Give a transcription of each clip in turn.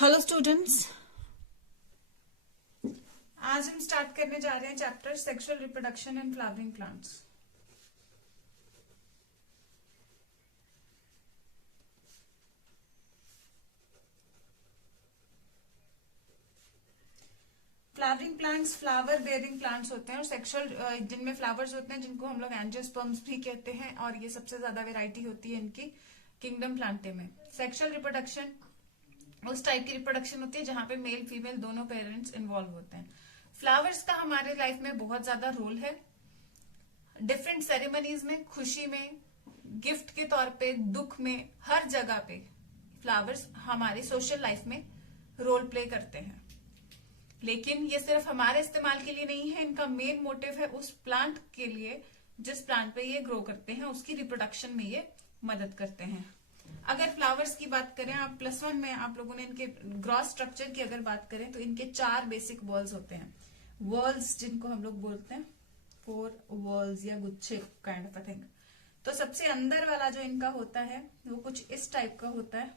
Hello students, आज हम start करने जा रहे हैं chapter sexual reproduction in flowering plants. Flowering plants flower bearing plants होते हैं और सेक्सुअल जिनमें फ्लावर्स होते हैं जिनको हम लोग एंजियोस्पर्म्स भी कहते हैं, और ये सबसे ज्यादा वेराइटी होती है इनकी किंगडम प्लांटे में। सेक्सुअल रिप्रोडक्शन उस टाइप की रिप्रोडक्शन होती है जहां पे मेल फीमेल दोनों पेरेंट्स इन्वॉल्व होते हैं। फ्लावर्स का हमारे लाइफ में बहुत ज्यादा रोल है। डिफरेंट सेरेमनीज में, खुशी में, गिफ्ट के तौर पे, दुख में, हर जगह पे फ्लावर्स हमारी सोशल लाइफ में रोल प्ले करते हैं। लेकिन ये सिर्फ हमारे इस्तेमाल के लिए नहीं है, इनका मेन मोटिव है उस प्लांट के लिए जिस प्लांट पे ये ग्रो करते हैं, उसकी रिप्रोडक्शन में ये मदद करते हैं। अगर फ्लावर्स की बात करें, आप +1 में आप लोगों ने इनके ग्रॉस स्ट्रक्चर की अगर बात करें तो इनके 4 बेसिक वॉल्स होते हैं। वॉल्स जिनको हम लोग बोलते हैं 4 वॉल्स या गुच्छे काइंड ऑफ अ थिंग। तो सबसे अंदर वाला जो इनका होता है वो कुछ इस टाइप का होता है,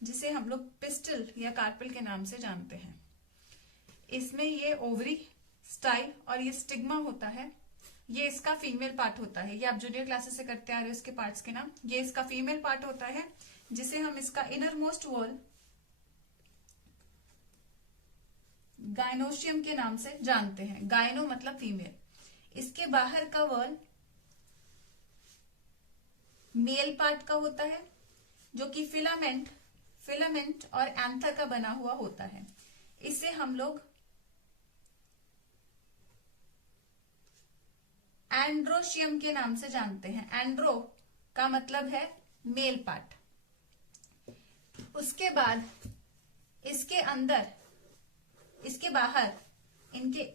जिसे हम लोग पिस्टल या कार्पेल के नाम से जानते हैं। इसमें ये ओवरी, स्टाइल और ये स्टिग्मा होता है। ये इसका फीमेल पार्ट होता है। ये आप जूनियर क्लासेस से करते आ रहे हो इसके पार्ट्स के नाम। ये इसका फीमेल पार्ट होता है जिसे हम इसका इनर मोस्ट वॉल गाइनोशियम के नाम से जानते हैं। गाइनो मतलब फीमेल। इसके बाहर का वॉल मेल पार्ट का होता है जो कि फिलामेंट और एंथर का बना हुआ होता है। इसे हम लोग एंड्रोशियम के नाम से जानते हैं। एंड्रो का मतलब है मेल पार्ट। उसके बाद इसके अंदर, इसके बाहर, इनके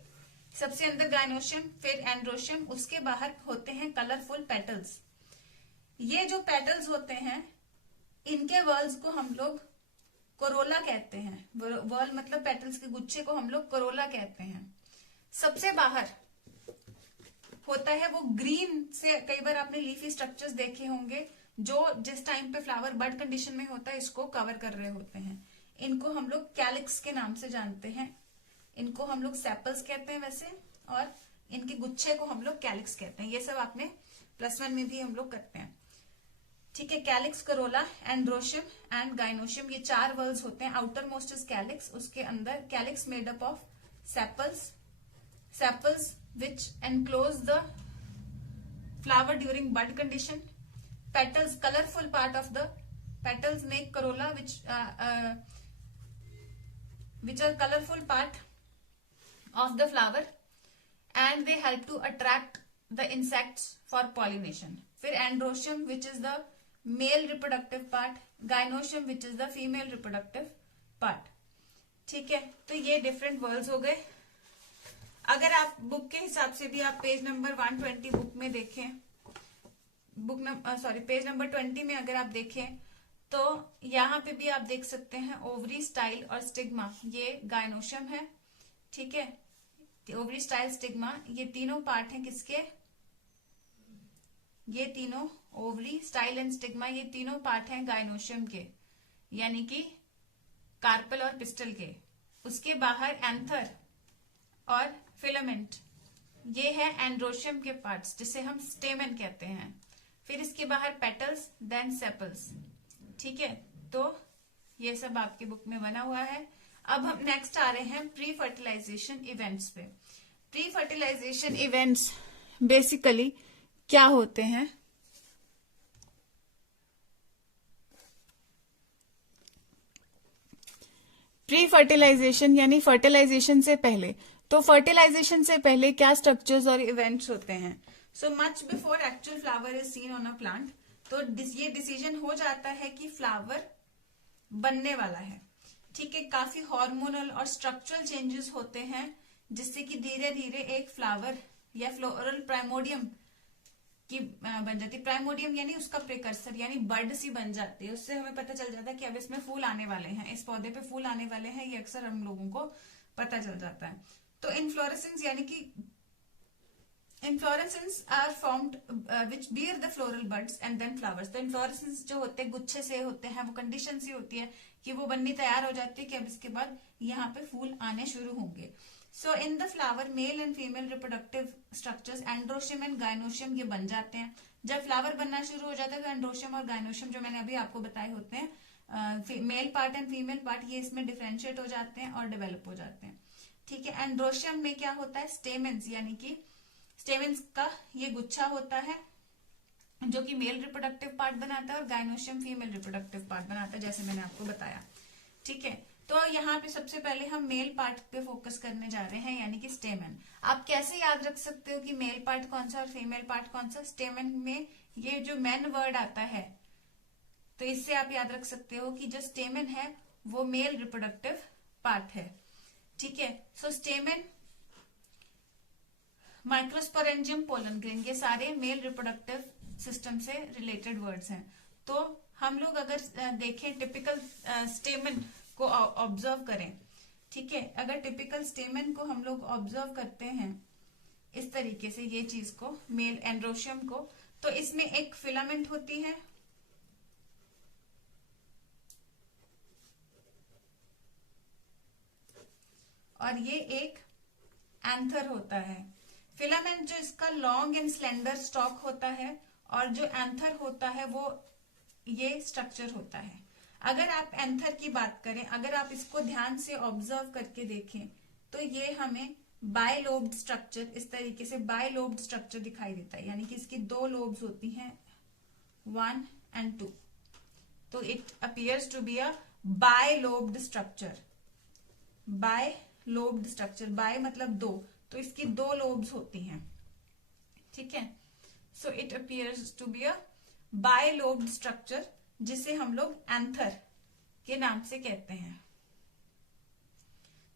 सबसे अंदर गाइनोशियम, फिर एंड्रोशियम, उसके बाहर होते हैं कलरफुल पेटल्स। ये जो पेटल्स होते हैं इनके वर्ल्स को हम लोग कोरोला कहते हैं। वर्ल मतलब पेटल्स के गुच्छे को हम लोग कोरोला कहते हैं। सबसे बाहर होता है वो ग्रीन से, कई बार आपने लीफी स्ट्रक्चर्स देखे होंगे जो जिस टाइम पे फ्लावर बड कंडीशन में होता है इसको कवर कर रहे होते हैं। इनको हम लोग कैलिक्स के नाम से जानते हैं। इनको हम लोग सेपल्स कहते हैं वैसे, और इनके गुच्छे को हम लोग कैलिक्स कहते हैं। ये सब आपने +1 में भी हम लोग करते हैं। ठीक है, calyx, Corolla, androecium and gynoecium, ये 4 वर्ल्स होते हैं। Outer most is calyx. उसके अंदर calyx made up of sepals which enclose the flower during bud condition. Petals, colorful part of the petals make corolla which are colorful part of the flower and they help to attract the insects for pollination. फिर androecium which is the male reproductive part, gynoecium which is the female reproductive part. ठीक है, तो ये different whorls हो गए। अगर आप book के हिसाब से भी आप पेज नंबर 120 बुक में देखें, पेज नंबर 20 में अगर आप देखें तो यहाँ पे भी आप देख सकते हैं ओवरी, स्टाइल और स्टिग्मा। ये गाइनोशियम है, ठीक है। ओवरी, स्टाइल, स्टिग्मा, ये तीनों पार्ट हैं किसके? ये तीनों ओवरी, स्टाइल एंड स्टिग्मा, ये तीनों पार्ट हैं गाइनोशियम के, यानी कि कार्पल और पिस्टल के। उसके बाहर एंथर और फिलामेंट, ये है एंड्रोशियम के पार्ट्स जिसे हम स्टेमन कहते हैं। फिर इसके बाहर पेटल्स, देन सेपल्स। ठीक है, तो ये सब आपकी बुक में बना हुआ है। अब हम नेक्स्ट आ रहे हैं प्री फर्टिलाइजेशन इवेंट्स पे। प्री फर्टिलाइजेशन इवेंट्स बेसिकली क्या होते हैं? प्री फर्टिलाइजेशन यानी फर्टिलाइजेशन से पहले। तो फर्टिलाइजेशन से पहले क्या स्ट्रक्चर्स और इवेंट्स होते हैं? So much before actual flower is seen on a plant, तो ये डिसीजन हो जाता है कि फ्लावर बनने वाला है। ठीक है, काफी हार्मोनल और स्ट्रक्चरल चेंजेस होते हैं जिससे कि धीरे धीरे एक फ्लावर या फ्लोरल प्राइमोडियम की बन जाती है। प्राइमोडियम यानी उसका प्रिकर्सर, यानी बर्ड सी बन जाती है। उससे हमें पता चल जाता है कि अब इसमें फूल आने वाले हैं, इस पौधे पे फूल आने वाले हैं। ये अक्सर हम लोगों को पता चल जाता है। तो इनफ्लोरेसेंस यानी कि inflorescence are formed which bear the floral buds and then flowers. तो इन्फ्लोरेसेंस जो होते हैं गुच्छे से होते हैं, वो कंडीशन सी होती है कि वो बननी तैयार हो जाती है कि अब इसके बाद यहाँ पे फूल आने शुरू होंगे। So in the flower male and female reproductive structures androecium and gynoecium ये बन जाते हैं। जब फ्लावर बनना शुरू हो जाता है तो एंड्रोशियम और गायनोशियम जो मैंने अभी आपको बताए होते हैं, male part and female part, ये इसमें डिफ्रेंशिएट हो जाते हैं और डेवलप हो जाते हैं। ठीक है, एंड्रोशियम में क्या होता है, स्टेमेंस यानी कि स्टेमेंस का ये गुच्छा होता है जो कि मेल रिप्रोडक्टिव पार्ट बनाता है और गायनोशियम फीमेल रिप्रोडक्टिव पार्ट बनाता है, जैसे मैंने आपको बताया। ठीक है, तो यहाँ पे सबसे पहले हम मेल पार्ट पे फोकस करने जा रहे हैं, यानी कि स्टेमन। आप कैसे याद रख सकते हो कि मेल पार्ट कौन सा और फीमेल पार्ट कौन सा? स्टेमन में ये जो मैन वर्ड आता है, तो इससे आप याद रख सकते हो कि जो स्टेमन है वो मेल रिप्रोडक्टिव पार्ट है। ठीक है, सो स्टेमन, माइक्रोस्पोरेंजियम, पोलन ग्रेन, ये सारे मेल रिप्रोडक्टिव सिस्टम से रिलेटेड वर्ड्स हैं। तो हम लोग अगर देखें टिपिकल स्टेमन को ऑब्जर्व करें, ठीक है, अगर टिपिकल स्टेमन को हम लोग ऑब्जर्व करते हैं इस तरीके से, ये चीज को, मेल एंड्रोशियम को, तो इसमें एक फिलामेंट होती है और ये एक एंथर होता है। फिलामेंट जो इसका लॉन्ग एंड स्लेंडर स्टॉक होता है और जो एंथर होता है वो ये स्ट्रक्चर होता है। अगर आप एंथर की बात करें, अगर आप इसको ध्यान से ऑब्जर्व करके देखें तो ये हमें बायलोब्ड स्ट्रक्चर, इस तरीके से बायलोब्ड स्ट्रक्चर दिखाई देता है, यानी कि इसकी दो लोब्स होती हैं, 1 and 2। तो it appears to be a bilobed structure. Bilobed structure, bi मतलब दो, तो इसकी दो लोब्स होती हैं। ठीक है, so it appears to be a bilobed structure, जिसे हम लोग एंथर के नाम से कहते हैं।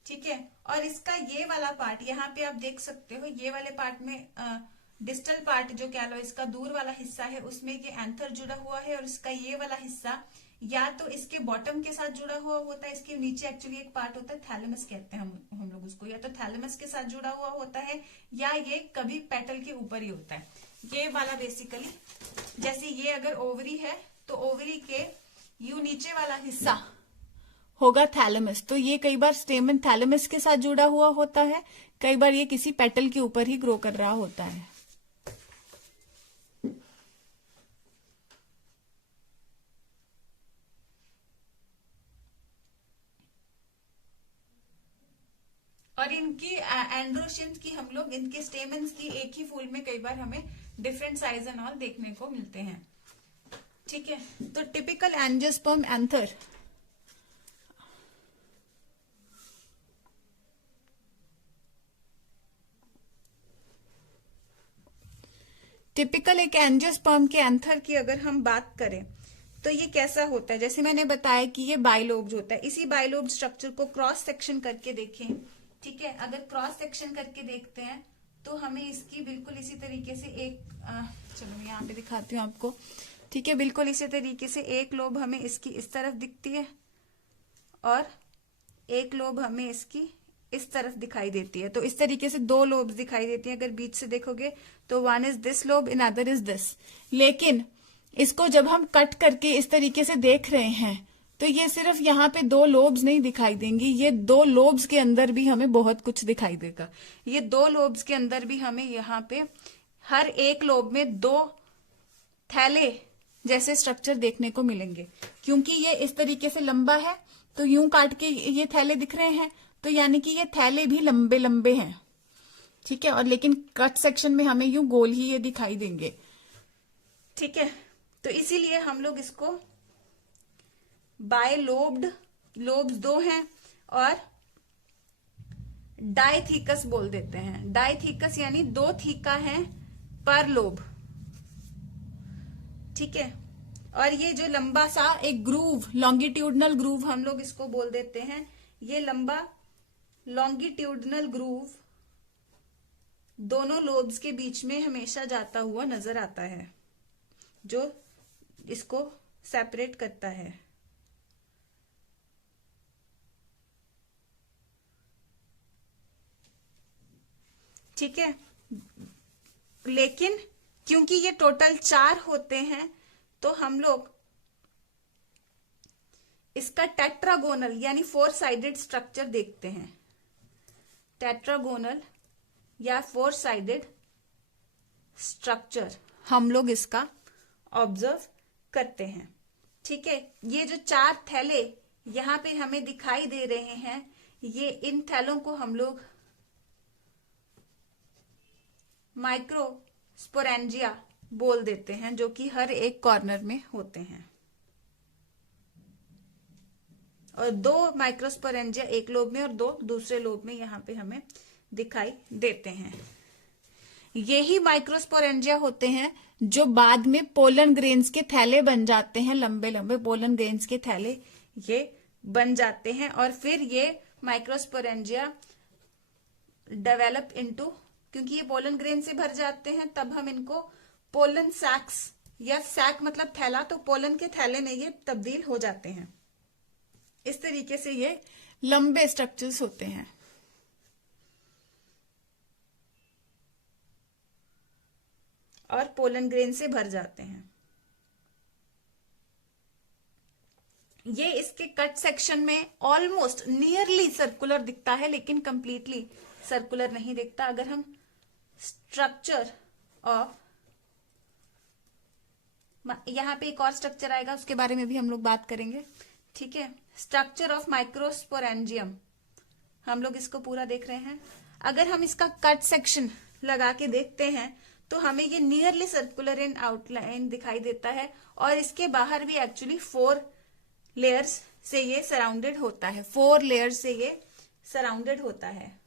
ठीक है, और इसका ये वाला पार्ट यहाँ पे आप देख सकते हो, ये वाले पार्ट में डिस्टल पार्ट जो कह लो, इसका दूर वाला हिस्सा है, उसमें ये एंथर जुड़ा हुआ है, और इसका ये वाला हिस्सा या तो इसके बॉटम के साथ जुड़ा हुआ होता है, इसके नीचे एक्चुअली एक पार्ट होता है, थैलेमस कहते हैं हम लोग उसको, या तो थैलेमस के साथ जुड़ा हुआ होता है या ये कभी पेटल के ऊपर ही होता है। ये वाला बेसिकली, जैसे ये अगर ओवरी है तो ओवरी के यू नीचे वाला हिस्सा होगा थैलेमस, तो ये कई बार स्टेमन थैलेमस के साथ जुड़ा हुआ होता है, कई बार ये किसी पेटल के ऊपर ही ग्रो कर रहा होता है। और इनकी एंड्रोशियंस की हम लोग, इनके स्टेमन्स की एक ही फूल में कई बार हमें डिफरेंट साइज एंड ऑल देखने को मिलते हैं। ठीक है, तो टिपिकल एंजियोस्पर्म एंथर, टिपिकल एक एंजियोस्पर्म के एंथर की अगर हम बात करें तो ये कैसा होता है, जैसे मैंने बताया कि ये बायलोब्ड होता है। इसी बायलोब्ड स्ट्रक्चर को क्रॉस सेक्शन करके देखें, ठीक है, अगर क्रॉस सेक्शन करके देखते हैं तो हमें इसकी बिल्कुल इसी तरीके से एक चलो मैं यहाँ पे दिखाती हूँ आपको। ठीक है, बिल्कुल इसी तरीके से एक लोब हमें इसकी इस तरफ दिखती है और एक लोब हमें इसकी इस तरफ दिखाई देती है। तो इस तरीके से दो लोब्स दिखाई देती हैं। अगर बीच से देखोगे तो one is this lobe, in other is this. लेकिन इसको जब हम कट करके इस तरीके से देख रहे हैं तो ये सिर्फ यहाँ पे दो लोब्स नहीं दिखाई देंगी, ये दो लोब्स के अंदर भी हमें बहुत कुछ दिखाई देगा। ये दो लोब्स के अंदर भी हमें यहाँ पे हर एक लोब में दो थैले जैसे स्ट्रक्चर देखने को मिलेंगे। क्योंकि ये इस तरीके से लंबा है तो यूं काट के ये थैले दिख रहे हैं, तो यानी कि ये थैले भी लंबे लंबे हैं। ठीक है, और लेकिन कट सेक्शन में हमें यूं गोल ही ये दिखाई देंगे। ठीक है, तो इसीलिए हम लोग इसको बायलोब्ड, लोब्स दो हैं, और डाइथीकस बोल देते हैं। डाइथीकस यानी दो थीका है पर लोब। ठीक है, और ये जो लंबा सा एक ग्रूव, लॉन्गिट्यूडनल ग्रूव हम लोग इसको बोल देते हैं, ये लंबा लॉन्गिट्यूडनल ग्रूव दोनों लोब्स के बीच में हमेशा जाता हुआ नजर आता है, जो इसको सेपरेट करता है। ठीक है, लेकिन क्योंकि ये टोटल 4 होते हैं तो हम लोग इसका टेट्रागोनल यानी 4 साइडेड स्ट्रक्चर देखते हैं। टेट्रागोनल या 4 साइडेड स्ट्रक्चर हम लोग इसका ऑब्जर्व करते हैं। ठीक है, ये जो 4 थैले यहां पे हमें दिखाई दे रहे हैं, ये इन थैलों को हम लोग माइक्रोस्पोरेंजिया बोल देते हैं, जो कि हर एक कॉर्नर में होते हैं। और 2 माइक्रोस्पोरेंजिया एक लोब में और 2 दूसरे लोब में यहां पे हमें दिखाई देते हैं। यही माइक्रोस्पोरेंजिया होते हैं जो बाद में पोलन ग्रेन्स के थैले बन जाते हैं, लंबे लंबे पोलन ग्रेन्स के थैले ये बन जाते हैं। और फिर ये माइक्रोस्पोरेंजिया डेवलप इनटू, क्योंकि ये पोलन ग्रेन से भर जाते हैं, तब हम इनको पोलन सैक्स, या सैक मतलब थैला, तो पोलन के थैले में ये तब्दील हो जाते हैं। इस तरीके से ये लंबे स्ट्रक्चर्स होते हैं। और पोलन ग्रेन से भर जाते हैं। ये इसके कट सेक्शन में ऑलमोस्ट नियरली सर्कुलर दिखता है, लेकिन कंप्लीटली सर्कुलर नहीं दिखता। अगर हम स्ट्रक्चर ऑफ, यहां पे एक और स्ट्रक्चर आएगा, उसके बारे में भी हम लोग बात करेंगे। ठीक है, स्ट्रक्चर ऑफ माइक्रोस्पोरेंजियम, हम लोग इसको पूरा देख रहे हैं। अगर हम इसका कट सेक्शन लगा के देखते हैं तो हमें ये नियरली सर्कुलर इन आउटलाइन दिखाई देता है। और इसके बाहर भी एक्चुअली 4 लेयर्स से ये सराउंडेड होता है, 4 लेयर्स से ये सराउंडेड होता है।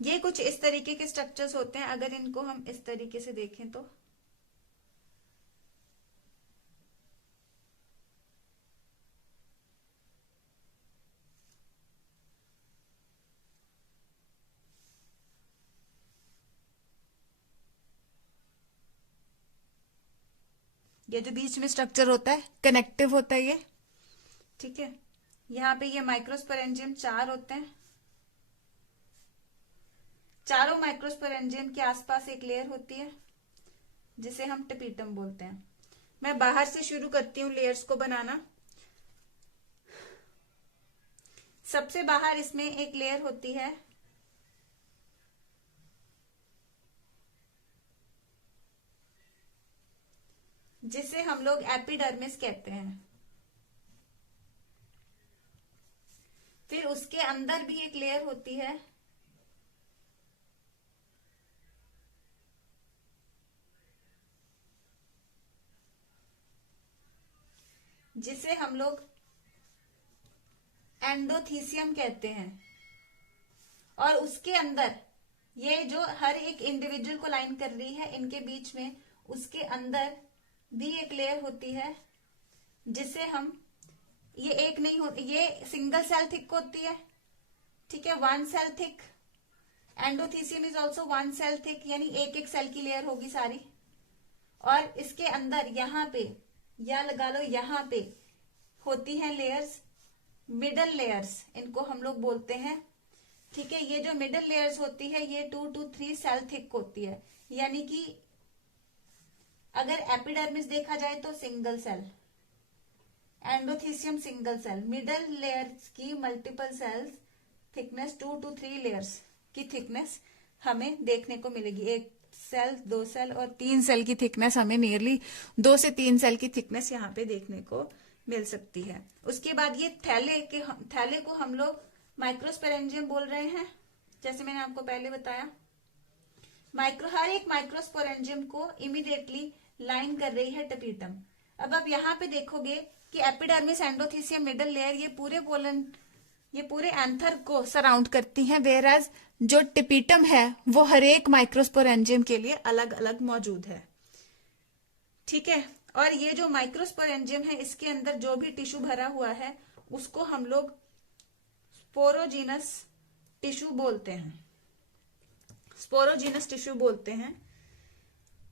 ये कुछ इस तरीके के स्ट्रक्चर्स होते हैं। अगर इनको हम इस तरीके से देखें तो ये जो बीच में स्ट्रक्चर होता है कनेक्टिव होता है ये। ठीक है, यहाँ पे ये माइक्रोस्पोरेंजियम 4 होते हैं। चारों माइक्रोस्पोरेंजियम के आसपास एक लेयर होती है जिसे हम टेपिटम बोलते हैं। मैं बाहर से शुरू करती हूँ लेयर्स को बनाना। सबसे बाहर इसमें एक लेयर होती है जिसे हम लोग एपिडर्मिस कहते हैं। फिर उसके अंदर भी एक लेयर होती है जिसे हम लोग एंडोथीसियम कहते हैं। और उसके अंदर ये जो हर एक इंडिविजुअल को लाइन कर रही है, इनके बीच में उसके अंदर भी एक लेयर होती है जिसे हम, ये एक नहीं हो, ये सिंगल सेल थिक होती है। ठीक है, 1 cell thick. Endothecium is also 1 cell thick, यानी एक एक सेल की लेयर होगी सारी। और इसके अंदर यहाँ पे, या लगा लो यहाँ पे होती है लेयर्स, मिडल लेयर्स इनको हम लोग बोलते हैं। ठीक है, ये जो मिडल लेयर्स होती है ये 2 to 3 सेल थिक होती है। यानी कि अगर एपिडर्मिस देखा जाए तो single cell, endothecium single cell, middle layers की multiple cells thickness 2 to 3 layers की थिकनेस हमें देखने को मिलेगी। 1 सेल, 2 सेल और 3 सेल की थिकनेस हमें नियरली 2 से 3 सेल की थिकनेस यहाँ पे देखने को मिल सकती है। उसके बाद ये थैले को हम लोग माइक्रोस्पोरेंजियम बोल रहे हैं, जैसे मैंने आपको पहले बताया। हर एक माइक्रोस्पोरेंजियम को इमीडिएटली लाइन कर रही है टेपिटम। अब आप यहाँ पे देखोगे कि एपिडर्मिस, एंडोथीसियम, मिडल लेयर ये पूरे एंथर को सराउंड करती हैं, वेयरएज जो टेपिटम है वो हर एक माइक्रोस्पोरेंजियम के लिए अलग अलग मौजूद है। ठीक है, और ये जो माइक्रोस्पोरेंजियम है इसके अंदर जो भी टिश्यू भरा हुआ है उसको हम लोग स्पोरोजीनस टिश्यू बोलते हैं। स्पोरोजीनस टिश्यू बोलते हैं।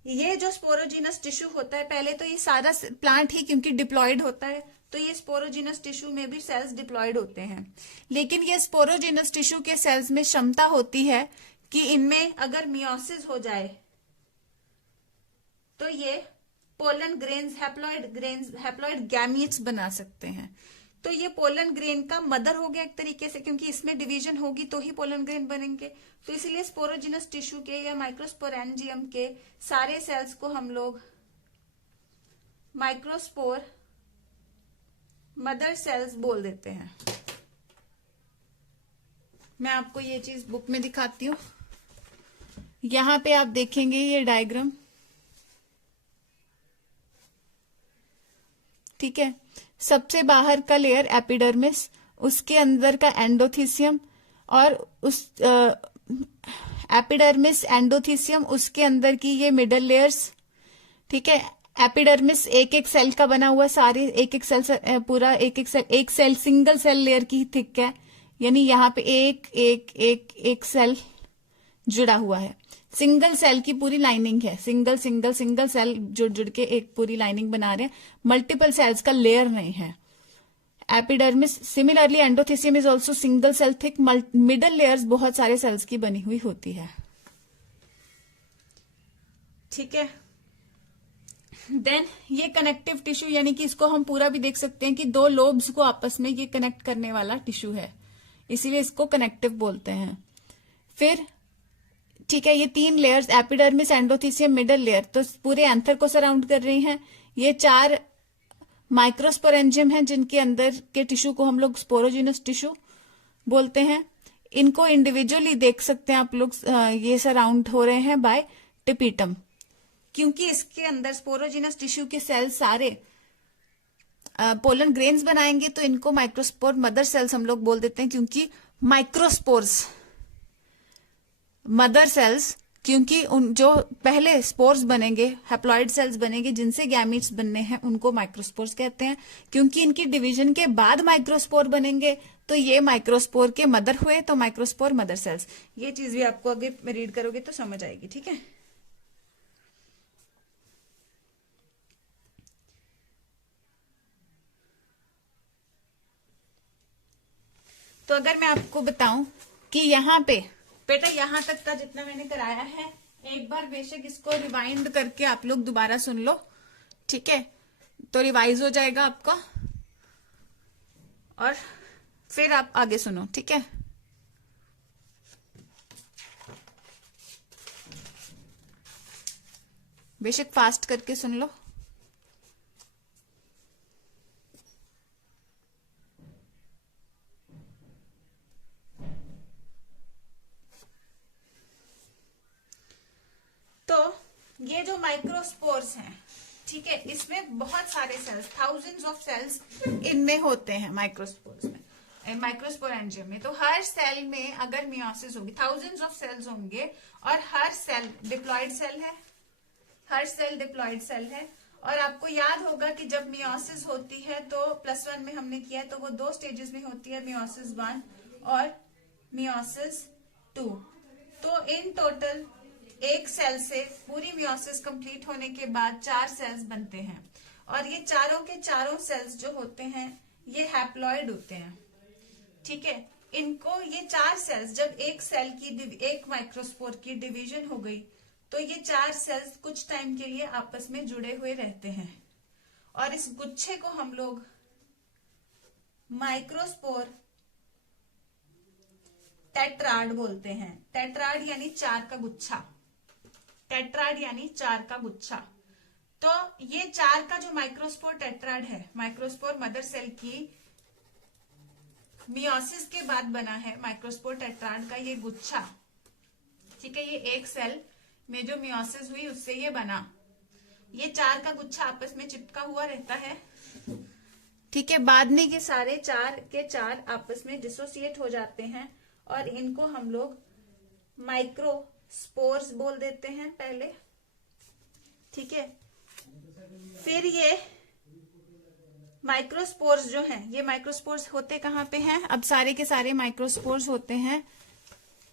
ये जो स्पोरोजीनस टिश्यू होता है, पहले तो ये सारा प्लांट ही क्योंकि डिप्लॉयड होता है तो ये स्पोरोजिनस टिश्यू में भी सेल्स डिप्लॉयड होते हैं। लेकिन ये स्पोरोजिनस टिश्यू के सेल्स में क्षमता होती है कि इनमें अगर मियोसिस हो जाए तो ये पोलन ग्रेन्स, हैप्लॉइड गैमीट्स बना सकते हैं। तो ये पोलन ग्रेन का मदर हो गया एक तरीके से, क्योंकि इसमें डिवीजन होगी तो ही पोलन ग्रेन बनेंगे। तो इसलिए स्पोरोजिनस टिश्यू के या माइक्रोस्पोरेंजियम के सारे सेल्स को हम लोग माइक्रोस्पोर मदर सेल्स बोल देते हैं। मैं आपको ये चीज बुक में दिखाती हूं। यहां पे आप देखेंगे ये डायग्राम, ठीक है। सबसे बाहर का लेयर एपिडर्मिस, उसके अंदर का एंडोथीसियम, और उस एपिडर्मिस एंडोथीसियम, उसके अंदर की ये मिडल लेयर्स, ठीक है। एपिडर्मिस एक एक सेल का बना हुआ, सारे एक एक सेल, पूरा एक सेल सिंगल सेल लेयर की थिक है, यानी यहाँ पे एक सेल जुड़ा हुआ है। सिंगल सेल की पूरी लाइनिंग है, सिंगल सेल जुड़ के एक पूरी लाइनिंग बना रहे हैं, मल्टीपल सेल्स का लेयर नहीं है। Epidermis, similarly endothecium is also single cell thick, middle layers बहुत सारे सेल्स की बनी हुई होती है, ठीक है। देन ये कनेक्टिव टिश्यू, यानी कि इसको हम पूरा भी देख सकते हैं कि दो लोब्स को आपस में ये कनेक्ट करने वाला टिश्यू है, इसीलिए इसको कनेक्टिव बोलते हैं। फिर ठीक है, ये तीन layers epidermis, endothecium, middle layer, तो पूरे एंथर को सराउंड कर रही हैं। ये 4 माइक्रोस्पोरेंजियम हैं जिनके अंदर के टिश्यू को हम लोग स्पोरोजिनस टिश्यू बोलते हैं। इनको इंडिविजुअली देख सकते हैं आप लोग, ये सराउंड हो रहे हैं बाय टिपिटम, क्योंकि इसके अंदर स्पोरोजिनस टिश्यू के सेल सारे पोलन ग्रेन्स बनाएंगे, तो इनको माइक्रोस्पोर मदर सेल्स हम लोग बोल देते हैं, क्योंकि माइक्रोस्पोर्स मदर सेल्स, क्योंकि उन जो पहले स्पोर्स बनेंगे, हैप्लॉइड सेल्स बनेंगे जिनसे गैमीट्स बनने हैं, उनको माइक्रोस्पोर्स कहते हैं। क्योंकि इनकी डिवीजन के बाद माइक्रोस्पोर बनेंगे, तो ये माइक्रोस्पोर के मदर हुए, तो माइक्रोस्पोर मदर सेल्स। ये चीज भी आपको आगे रीड करोगे तो समझ आएगी, ठीक है। तो अगर मैं आपको बताऊं कि यहाँ पे बेटा यहाँ तक का जितना मैंने कराया है, एक बार बेशक इसको रिवाइंड करके आप लोग दोबारा सुन लो, ठीक है, तो रिवाइज हो जाएगा आपका, और फिर आप आगे सुनो, ठीक है। बेशक फास्ट करके सुन लो। तो ये जो माइक्रोस्पोर्स हैं, ठीक है, इसमें बहुत सारे सेल्स, थाउजेंड्स ऑफ सेल्स इनमें होते हैं माइक्रोस्पोर्स में, माइक्रोस्पोरेंजियम में। तो हर सेल में अगर मियोसिस होगी, थाउजेंड्स ऑफ सेल्स होंगे, और हर सेल डिप्लॉयड सेल है, हर सेल डिप्लॉयड सेल है। और आपको याद होगा कि जब मियोसिस होती है तो +1 में हमने किया है, तो वो 2 स्टेजेस में होती है, मियोसिस 1 और मियोसिस 2। तो इन टोटल एक सेल से पूरी मियोसिस कंप्लीट होने के बाद 4 सेल्स बनते हैं, और ये चारों के चारों सेल्स जो होते हैं ये हैप्लॉइड होते हैं, ठीक है। इनको ये 4 सेल्स, जब एक सेल की, एक माइक्रोस्पोर की डिवीजन हो गई, तो ये 4 सेल्स कुछ टाइम के लिए आपस में जुड़े हुए रहते हैं, और इस गुच्छे को हम लोग माइक्रोस्पोर टेट्राड बोलते हैं। टेट्राड यानी 4 का गुच्छा, टेट्राड यानी 4 का गुच्छा। तो ये 4 का जो माइक्रोस्पोर टेट्राड है, माइक्रोस्पोर मदर सेल की मियोसिस के बाद बना है माइक्रोस्पोर टेट्राड का ये गुच्छा, ठीक है। ये एक सेल में जो मियोसिस हुई उससे ये बना, ये 4 का गुच्छा आपस में चिपका हुआ रहता है, ठीक है। बाद में ये सारे 4 के 4 आपस में डिसोसिएट हो जाते हैं, और इनको हम लोग माइक्रोस्पोर्स बोल देते हैं पहले, ठीक है। फिर ये माइक्रोस्पोर्स जो हैं, ये माइक्रोस्पोर्स होते कहाँ पे हैं? अब सारे के सारे माइक्रोस्पोर्स होते हैं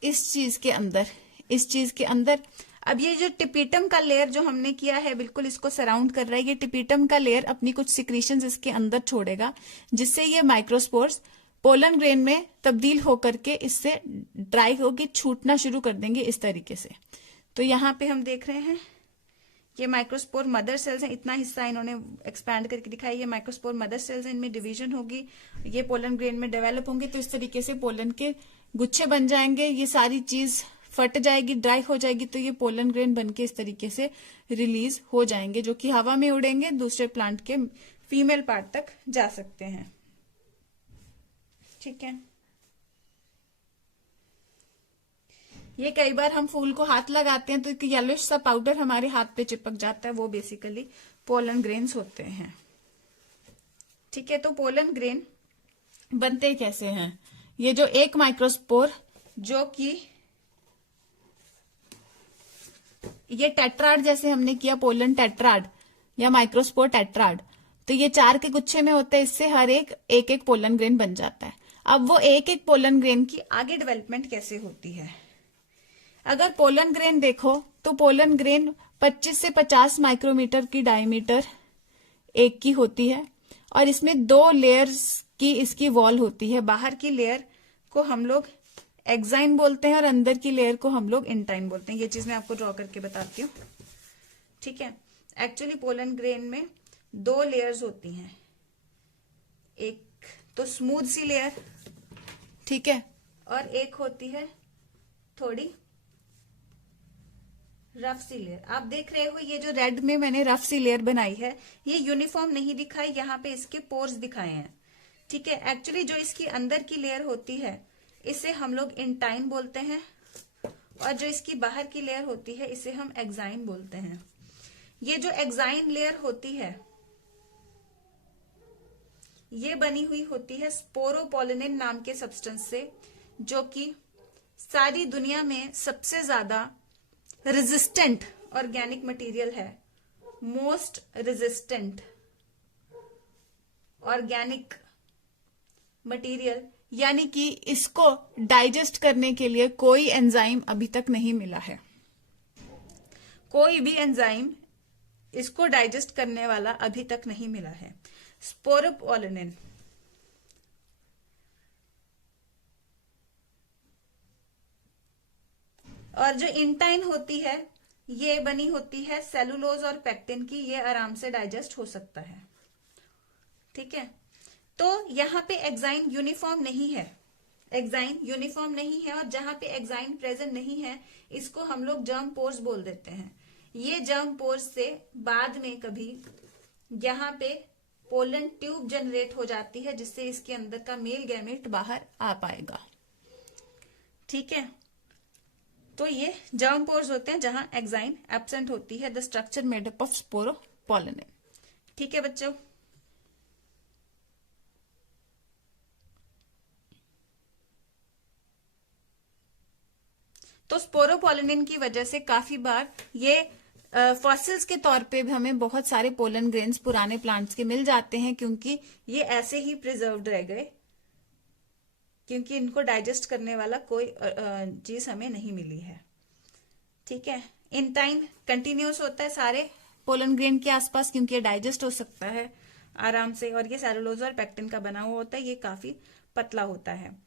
इस चीज के अंदर, इस चीज के अंदर। अब ये जो टिपिटम का लेयर जो हमने किया है बिल्कुल इसको सराउंड कर रहा है, ये टिपिटम का लेयर अपनी कुछ सिक्रीशंस इसके अंदर छोड़ेगा, जिससे ये माइक्रोस्पोर्स पोलन ग्रेन में तब्दील होकर के इससे ड्राई होकर छूटना शुरू कर देंगे इस तरीके से। तो यहाँ पे हम देख रहे हैं ये माइक्रोस्पोर मदर सेल्स हैं, इतना हिस्सा इन्होंने एक्सपैंड करके दिखाया। ये माइक्रोस्पोर मदर सेल्स हैं, इनमें डिवीजन होगी, ये पोलन ग्रेन में डेवलप होंगे। तो इस तरीके से पोलन के गुच्छे बन जाएंगे, ये सारी चीज फट जाएगी, ड्राई हो जाएगी, तो ये पोलन ग्रेन बनके इस तरीके से रिलीज हो जाएंगे, जो कि हवा में उड़ेंगे, दूसरे प्लांट के फीमेल पार्ट तक जा सकते हैं। ठीक है, ये कई बार हम फूल को हाथ लगाते हैं तो एक येलोइश सा पाउडर हमारे हाथ पे चिपक जाता है, वो बेसिकली पोलन ग्रेन्स होते हैं। ठीक है, तो पोलन ग्रेन बनते कैसे हैं? ये जो एक माइक्रोस्पोर जो कि ये टेट्राड जैसे हमने किया, पोलन टेट्राड या माइक्रोस्पोर टेट्राड, तो ये 4 के गुच्छे में होता है, इससे हर एक पोलन ग्रेन बन जाता है। अब वो एक पोलन ग्रेन की आगे डेवलपमेंट कैसे होती है? अगर पोलन ग्रेन देखो तो पोलन ग्रेन 25 से 50 माइक्रोमीटर की डायमीटर एक की होती है, और इसमें 2 लेयर्स की इसकी वॉल होती है। बाहर की लेयर को हम लोग एक्साइन बोलते हैं और अंदर की लेयर को हम लोग इंटाइन बोलते हैं। ये चीज मैं आपको ड्रॉ करके बताती हूँ। ठीक है, एक्चुअली पोलन ग्रेन में 2 लेयर्स होती हैं, एक तो स्मूथ सी लेयर, ठीक है, और एक होती है थोड़ी रफ सी लेयर। आप देख रहे हो ये जो रेड में मैंने रफ सी लेयर बनाई है, ये यूनिफॉर्म नहीं दिखाई, यहाँ पे इसके पोर्स दिखाए हैं। ठीक है, एक्चुअली जो इसकी अंदर की लेयर होती है इसे हम लोग इंटाइन बोलते हैं, और जो इसकी बाहर की लेयर होती है इसे हम एक्साइन बोलते हैं। ये जो एक्साइन लेयर होती है ये बनी हुई होती है स्पोरोपोलिनिन नाम के सब्सटेंस से, जो कि सारी दुनिया में सबसे ज्यादा रेजिस्टेंट ऑर्गेनिक मटेरियल है, मोस्ट रेजिस्टेंट ऑर्गेनिक मटेरियल, यानी कि इसको डाइजेस्ट करने के लिए कोई एंजाइम अभी तक नहीं मिला है। कोई भी एंजाइम इसको डाइजेस्ट करने वाला अभी तक नहीं मिला है। स्पोरोपोलिनिन और जो इंटाइन होती है ये बनी होती है सेलुलोज और पेक्टिन की, ये आराम से डाइजेस्ट हो सकता है। ठीक है, तो यहाँ पे एक्साइन यूनिफॉर्म नहीं है, एक्साइन यूनिफॉर्म नहीं है, और जहां पे एक्साइन प्रेजेंट नहीं है इसको हम लोग जर्म पोर्स बोल देते हैं। ये जर्म पोर्स से बाद में कभी यहाँ पे पोलन ट्यूब जनरेट हो जाती है, जिससे इसके अंदर का मेल गैमेट बाहर आ पाएगा। ठीक है, तो ये जर्म पोर्स होते हैं जहां एक्साइन एब्सेंट होती है। The structure made up of sporopollenin. ठीक है बच्चों, तो स्पोरोपोलिनिन की वजह से काफी बार ये फॉसिल्स के तौर पे भी हमें बहुत सारे पोलन ग्रेन्स पुराने प्लांट्स के मिल जाते हैं, क्योंकि ये ऐसे ही प्रिजर्व्ड रह गए, क्योंकि इनको डाइजेस्ट करने वाला कोई चीज हमें नहीं मिली है। ठीक है, इंटाइन कंटिन्यूस होता है सारे पोलन ग्रेन के आसपास, क्योंकि ये डाइजेस्ट हो सकता है आराम से, और ये सेलुलोज और पेक्टिन का बना हुआ होता है, ये काफी पतला होता है।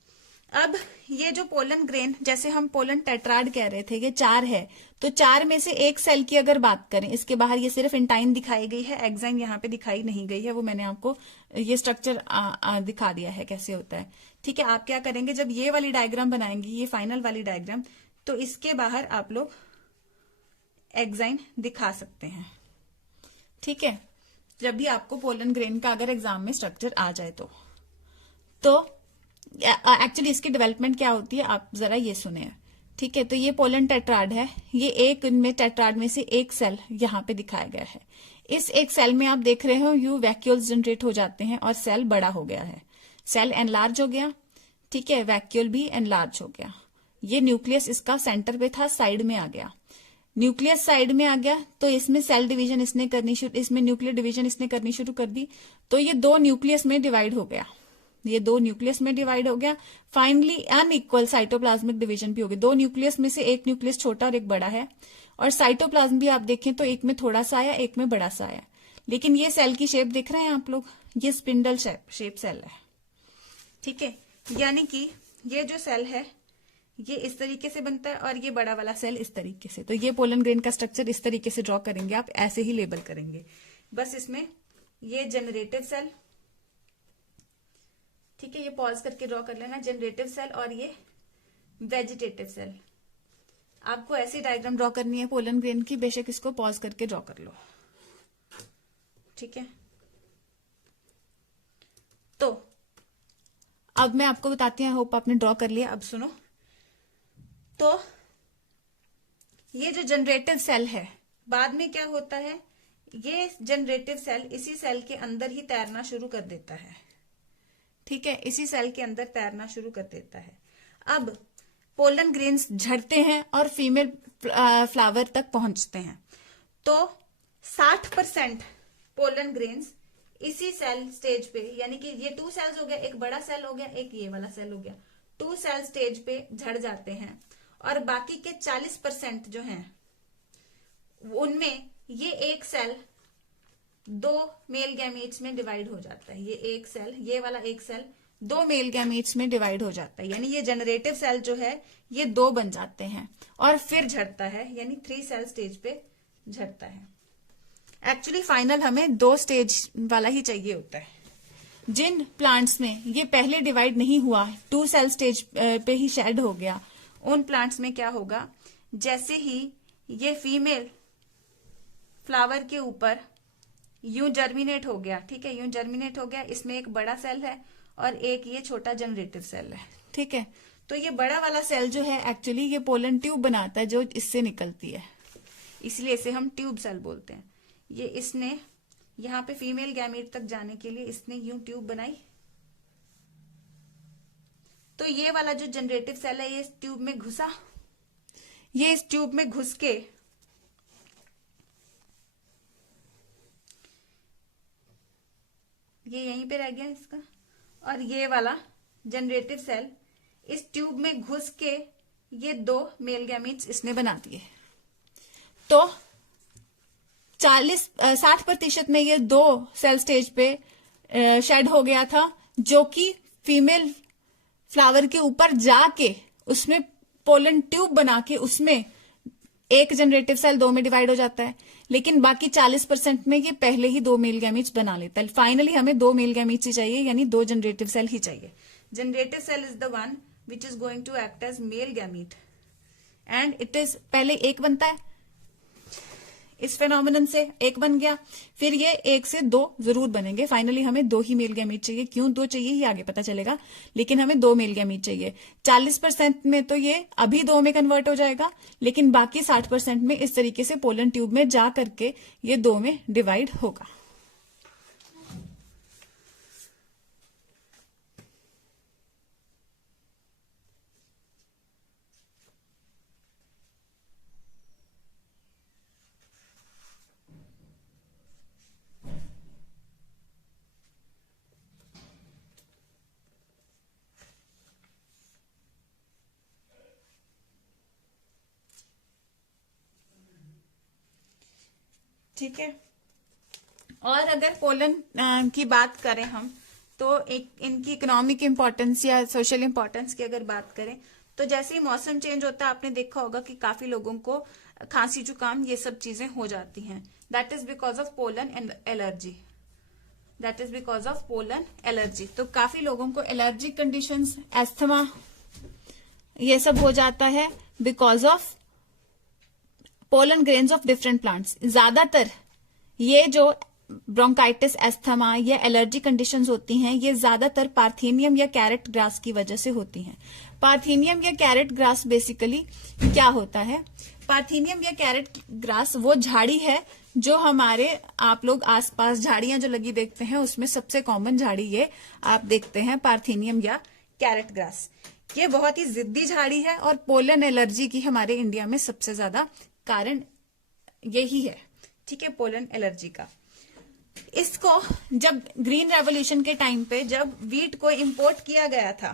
अब ये जो पोलन ग्रेन, जैसे हम पोलन टेट्राड कह रहे थे, ये 4 है, तो 4 में से एक सेल की अगर बात करें, इसके बाहर ये सिर्फ इंटाइन दिखाई गई है, एक्साइन यहाँ पे दिखाई नहीं गई है, वो मैंने आपको ये स्ट्रक्चर दिखा दिया है कैसे होता है। ठीक है, आप क्या करेंगे, जब ये वाली डायग्राम बनाएंगे, ये फाइनल वाली डायग्राम, तो इसके बाहर आप लोग एक्साइन दिखा सकते हैं। ठीक है, जब भी आपको पोलन ग्रेन का अगर एग्जाम में स्ट्रक्चर आ जाए तो एक्चुअली इसकी डेवलपमेंट क्या होती है आप जरा ये सुने। ठीक है, तो ये पोलन टेट्राड है, ये एक इनमें टेट्राड में से एक सेल यहाँ पे दिखाया गया है। इस एक सेल में आप देख रहे हो यू वैक्यूल्स जनरेट हो जाते हैं और सेल बड़ा हो गया है, सेल एनलार्ज हो गया। ठीक है, वैक्यूल भी एनलार्ज हो गया। ये न्यूक्लियस इसका सेंटर पे था, साइड में आ गया, न्यूक्लियस साइड में आ गया, तो इसमें सेल डिवीजन इसमें न्यूक्लियर डिवीजन इसने करनी शुरू कर दी, तो ये 2 न्यूक्लियस में डिवाइड हो गया, ये 2 न्यूक्लियस में डिवाइड हो गया। फाइनली अनइक्वल साइटोप्लाज्मिक डिवीजन भी हो गया, 2 न्यूक्लियस में से एक न्यूक्लियस छोटा और एक बड़ा है, और साइटोप्लाज्म भी आप देखें तो एक में थोड़ा सा आया, एक में बड़ा सा आया। लेकिन ये सेल की शेप देख रहे हैं आप लोग, ये स्पिंडल शेप सेल है, ठीक है। यानी कि ये जो सेल है ये इस तरीके से बनता है और ये बड़ा वाला सेल इस तरीके से। तो ये पोलन ग्रेन का स्ट्रक्चर इस तरीके से ड्रॉ करेंगे, आप ऐसे ही लेबल करेंगे। बस इसमें ये जनरेटिव सेल, ठीक है, ये पॉज करके ड्रॉ कर लेना, जनरेटिव सेल और ये वेजिटेटिव सेल। आपको ऐसी डायग्राम ड्रॉ करनी है पोलन ग्रेन की, बेशक इसको पॉज करके ड्रॉ कर लो, ठीक है। तो अब मैं आपको बताती हूँ, होप आपने ड्रॉ कर लिया। अब सुनो, तो ये जो जनरेटिव सेल है, बाद में क्या होता है, ये जनरेटिव सेल इसी सेल के अंदर ही तैरना शुरू कर देता है, ठीक है, इसी सेल के अंदर तैरना शुरू कर देता है। अब पोलन ग्रेन्स झड़ते हैं और फीमेल फ्लावर तक पहुंचते हैं। तो 60% पोलन ग्रेन्स इसी सेल स्टेज पे, यानी कि ये 2 सेल्स हो गया, एक बड़ा सेल हो गया, एक ये वाला सेल हो गया, 2 सेल स्टेज पे झड़ जाते हैं। और बाकी के 40% जो हैं उनमें ये एक सेल 2 मेल गैमीट्स में डिवाइड हो जाता है। ये एक सेल, ये वाला एक सेल 2 मेल गैमीट्स में डिवाइड हो जाता है, यानी ये जनरेटिव सेल जो है ये 2 बन जाते हैं और फिर झड़ता है, यानी 3 सेल स्टेज पे झड़ता है। एक्चुअली फाइनल हमें 2 स्टेज वाला ही चाहिए होता है। जिन प्लांट्स में ये पहले डिवाइड नहीं हुआ, 2 सेल स्टेज पे ही शेड हो गया, उन प्लांट्स में क्या होगा, जैसे ही ये फीमेल फ्लावर के ऊपर यूं जर्मिनेट हो गया, ठीक है, यूं जर्मिनेट हो गया, इसमें एक बड़ा सेल है और एक ये छोटा जनरेटिव सेल है, ठीक है। तो ये बड़ा वाला सेल जो है एक्चुअली ये पोलन ट्यूब बनाता है जो इससे निकलती है, इसलिए इसे हम ट्यूब सेल बोलते हैं। ये इसने यहाँ पे फीमेल गैमीट तक जाने के लिए इसने यूं ट्यूब बनाई। तो ये वाला जो जनरेटिव सेल है ये इस ट्यूब में घुसा, ये इस ट्यूब में घुस के ये यहीं पे रह गया इसका, और ये वाला जनरेटिव सेल इस ट्यूब में घुस के ये 2 मेल गैमीट्स इसने बना दिए। तो 60% में ये 2 सेल स्टेज पे शेड हो गया था, जो कि फीमेल फ्लावर के ऊपर जाके उसमें पोलन ट्यूब बना के उसमें एक जनरेटिव सेल 2 में डिवाइड हो जाता है। लेकिन बाकी 40% में ये पहले ही 2 मेल गैमीट्स बना लेता है। फाइनली हमें 2 मेल गैमीट्स ही चाहिए, यानी 2 जनरेटिव सेल ही चाहिए। Generative cell is the one which is going to act as male gamete and it is, पहले एक बनता है, इस फेनोमेनन से एक बन गया, फिर ये 1 से 2 जरूर बनेंगे। फाइनली हमें 2 ही मेल गैमीट चाहिए। क्यों 2 चाहिए ये आगे पता चलेगा, लेकिन हमें 2 मेल गैमीट चाहिए। 40% में तो ये अभी 2 में कन्वर्ट हो जाएगा, लेकिन बाकी 60% में इस तरीके से पोलन ट्यूब में जा करके ये 2 में डिवाइड होगा। ठीक है। और अगर पोलन की बात करें हम, तो एक इनकी इकोनॉमिक इंपॉर्टेंस या सोशल इंपॉर्टेंस की अगर बात करें, तो जैसे ही मौसम चेंज होता है आपने देखा होगा कि काफी लोगों को खांसी जुकाम ये सब चीजें हो जाती हैं। That is because of pollen and allergy, that is because of pollen allergy. तो काफी लोगों को एलर्जिक कंडीशंस, एस्थमा, ये सब हो जाता है because of pollen grains of different plants. ज्यादातर ये जो ब्रोंकाइटिस, एस्थमा या एलर्जी कंडीशंस होती हैं, ये ज्यादातर पार्थेनियम या कैरेट ग्रास की वजह से होती हैं। पार्थेनियम या कैरेट ग्रास बेसिकली क्या होता है? पार्थेनियम या कैरेट ग्रास वो झाड़ी है जो हमारे, आप लोग आसपास झाड़ियां जो लगी देखते हैं उसमें सबसे कॉमन झाड़ी ये आप देखते हैं, पार्थेनियम या कैरेट ग्रास। ये बहुत ही जिद्दी झाड़ी है और पोलन एलर्जी की हमारे इंडिया में सबसे ज्यादा कारण यही है, ठीक है, पोलन एलर्जी का। इसको जब ग्रीन रेवोल्यूशन के टाइम पे जब वीट को इंपोर्ट किया गया था,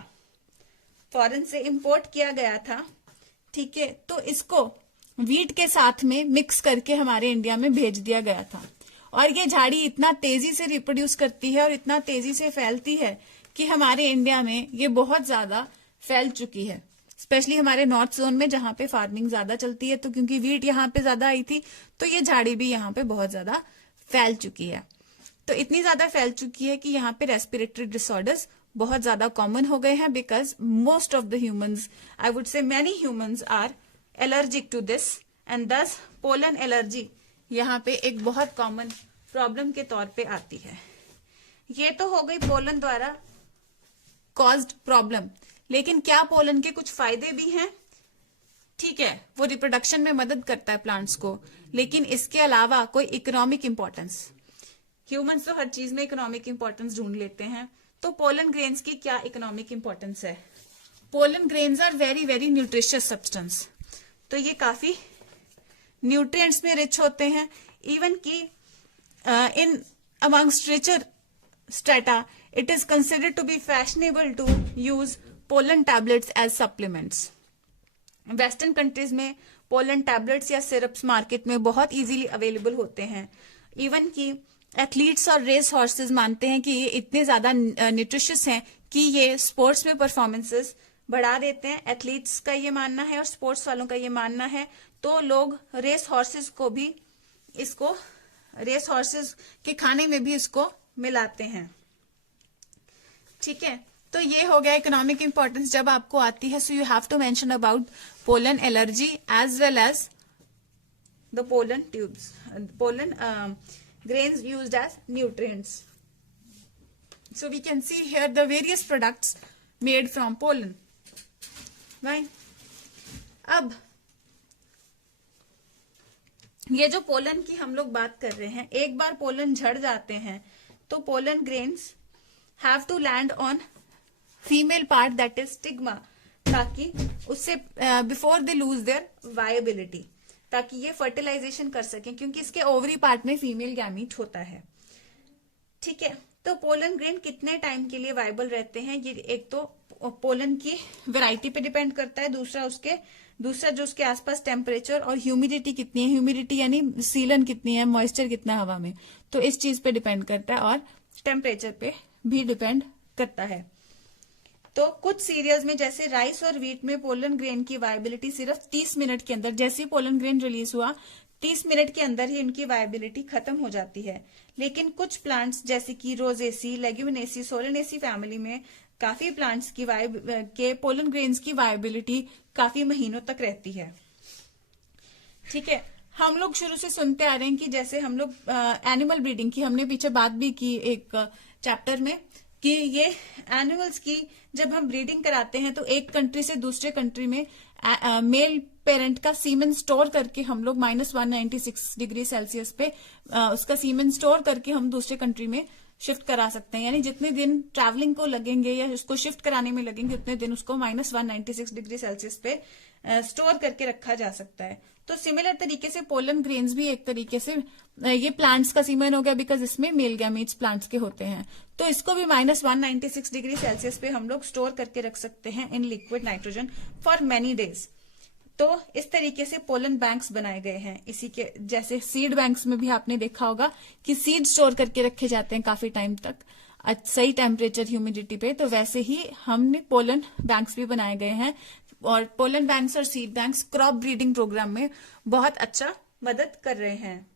फॉरेन से इंपोर्ट किया गया था, ठीक है, तो इसको वीट के साथ में मिक्स करके हमारे इंडिया में भेज दिया गया था। और ये झाड़ी इतना तेजी से रिप्रोड्यूस करती है और इतना तेजी से फैलती है कि हमारे इंडिया में ये बहुत ज्यादा फैल चुकी है, स्पेशली हमारे नॉर्थ जोन में जहां पे फार्मिंग ज्यादा चलती है। तो क्योंकि वीट यहाँ पे ज्यादा आई थी तो ये झाड़ी भी यहाँ पे बहुत ज्यादा फैल चुकी है। तो इतनी ज्यादा फैल चुकी है कि यहाँ पे रेस्पिरेटरी डिसऑर्डर्स बहुत ज्यादा कॉमन हो गए हैं, because most of the humans, I would say many humans are allergic to this and thus pollen allergy यहाँ पे एक बहुत कॉमन प्रॉब्लम के तौर पे आती है। ये तो हो गई पोलन द्वारा कॉज्ड प्रॉब्लम, लेकिन क्या पोलन के कुछ फायदे भी हैं? ठीक है, वो रिप्रोडक्शन में मदद करता है प्लांट्स को, लेकिन इसके अलावा कोई इकोनॉमिक इंपॉर्टेंस, ह्यूमंस तो हर चीज में इकोनॉमिक इंपॉर्टेंस ढूंढ लेते हैं, तो पोलन ग्रेन्स की क्या इकोनॉमिक इंपॉर्टेंस है? Pollen grains are very very nutritious substance, तो ये काफी न्यूट्रिएंट्स में रिच होते हैं। इवन की in amongst richer strata it is considered to be fashionable to use pollen tablets as supplements. Western countries में पोलन टैबलेट्स या सिरप्स मार्केट में बहुत इजीली अवेलेबल होते हैं। इवन की एथलीट्स और रेस हॉर्सेस मानते हैं कि ये इतने ज्यादा न्यूट्रिशियस हैं कि ये स्पोर्ट्स में परफॉर्मेंसेस बढ़ा देते हैं। एथलीट्स का ये मानना है और स्पोर्ट्स वालों का ये मानना है। तो लोग रेस हॉर्सेस को भी इसको, रेस हॉर्सेस के खाने में भी इसको मिलाते हैं। ठीक है, तो ये हो गया इकोनॉमिक इंपॉर्टेंस जब आपको आती है। So you have to mention about pollen allergy as well as the pollen tubes, pollen grains used as nutrients. So we can see here the various products made from pollen. Right? अब ये जो pollen की हम लोग बात कर रहे हैं, एक बार पोलन झड़ जाते हैं तो pollen grains have to land on female part that is stigma, ताकि उससे before they lose their viability, ताकि ये फर्टिलाइजेशन कर सकें, क्योंकि इसके ओवरी पार्ट में फीमेल गैमीट होता है। ठीक है, तो पोलन ग्रेन कितने टाइम के लिए वायबल रहते हैं? ये एक तो पोलन की वैरायटी पे डिपेंड करता है, दूसरा जो उसके आसपास टेम्परेचर और ह्यूमिडिटी कितनी है, ह्यूमिडिटी यानी सीलन कितनी है, मॉइस्चर कितना है हवा में, तो इस चीज पे डिपेंड करता है, और टेम्परेचर पे भी डिपेंड करता है। तो कुछ सीरियल्स में जैसे राइस और व्हीट में पोलन ग्रेन की वायबिलिटी सिर्फ 30 मिनट के अंदर, जैसे ही पोलन ग्रेन रिलीज हुआ 30 मिनट के अंदर ही इनकी वायबिलिटी खत्म हो जाती है। लेकिन कुछ प्लांट्स जैसे कि रोजेसी, लेग्यूमिनेसी, सोलेनेसी फैमिली में काफी प्लांट्स की पोलन ग्रेन्स की वायबिलिटी काफी महीनों तक रहती है। ठीक है, हम लोग शुरू से सुनते आ रहे हैं कि जैसे हम लोग एनिमल ब्रीडिंग की हमने पीछे बात भी की एक चैप्टर में, कि ये एनिमल्स की जब हम ब्रीडिंग कराते हैं तो एक कंट्री से दूसरे कंट्री में मेल पेरेंट का सीमेन स्टोर करके हम लोग -196 डिग्री सेल्सियस पे उसका सीमेन स्टोर करके हम दूसरे कंट्री में शिफ्ट करा सकते हैं। यानी जितने दिन ट्रैवलिंग को लगेंगे या उसको शिफ्ट कराने में लगेंगे उतने दिन उसको -196 डिग्री सेल्सियस पे स्टोर करके रखा जा सकता है। तो सिमिलर तरीके से पोलन ग्रेन्स भी एक तरीके से ये प्लांट्स का सीमेन हो गया, बिकॉज इसमें मेल गैमीट्स प्लांट्स के होते हैं, तो इसको भी -196 डिग्री सेल्सियस पे हम लोग स्टोर करके रख सकते हैं in liquid nitrogen for many days. तो इस तरीके से पोलन बैंक्स बनाए गए हैं। इसी के जैसे सीड बैंक्स में भी आपने देखा होगा कि सीड स्टोर करके रखे जाते हैं काफी टाइम तक सही टेम्परेचर ह्यूमिडिटी पे, तो वैसे ही हमने पोलन बैंक्स भी बनाए गए हैं। और पोलन बैंक्स और seed banks crop breeding programme में बहुत अच्छा मदद कर रहे हैं।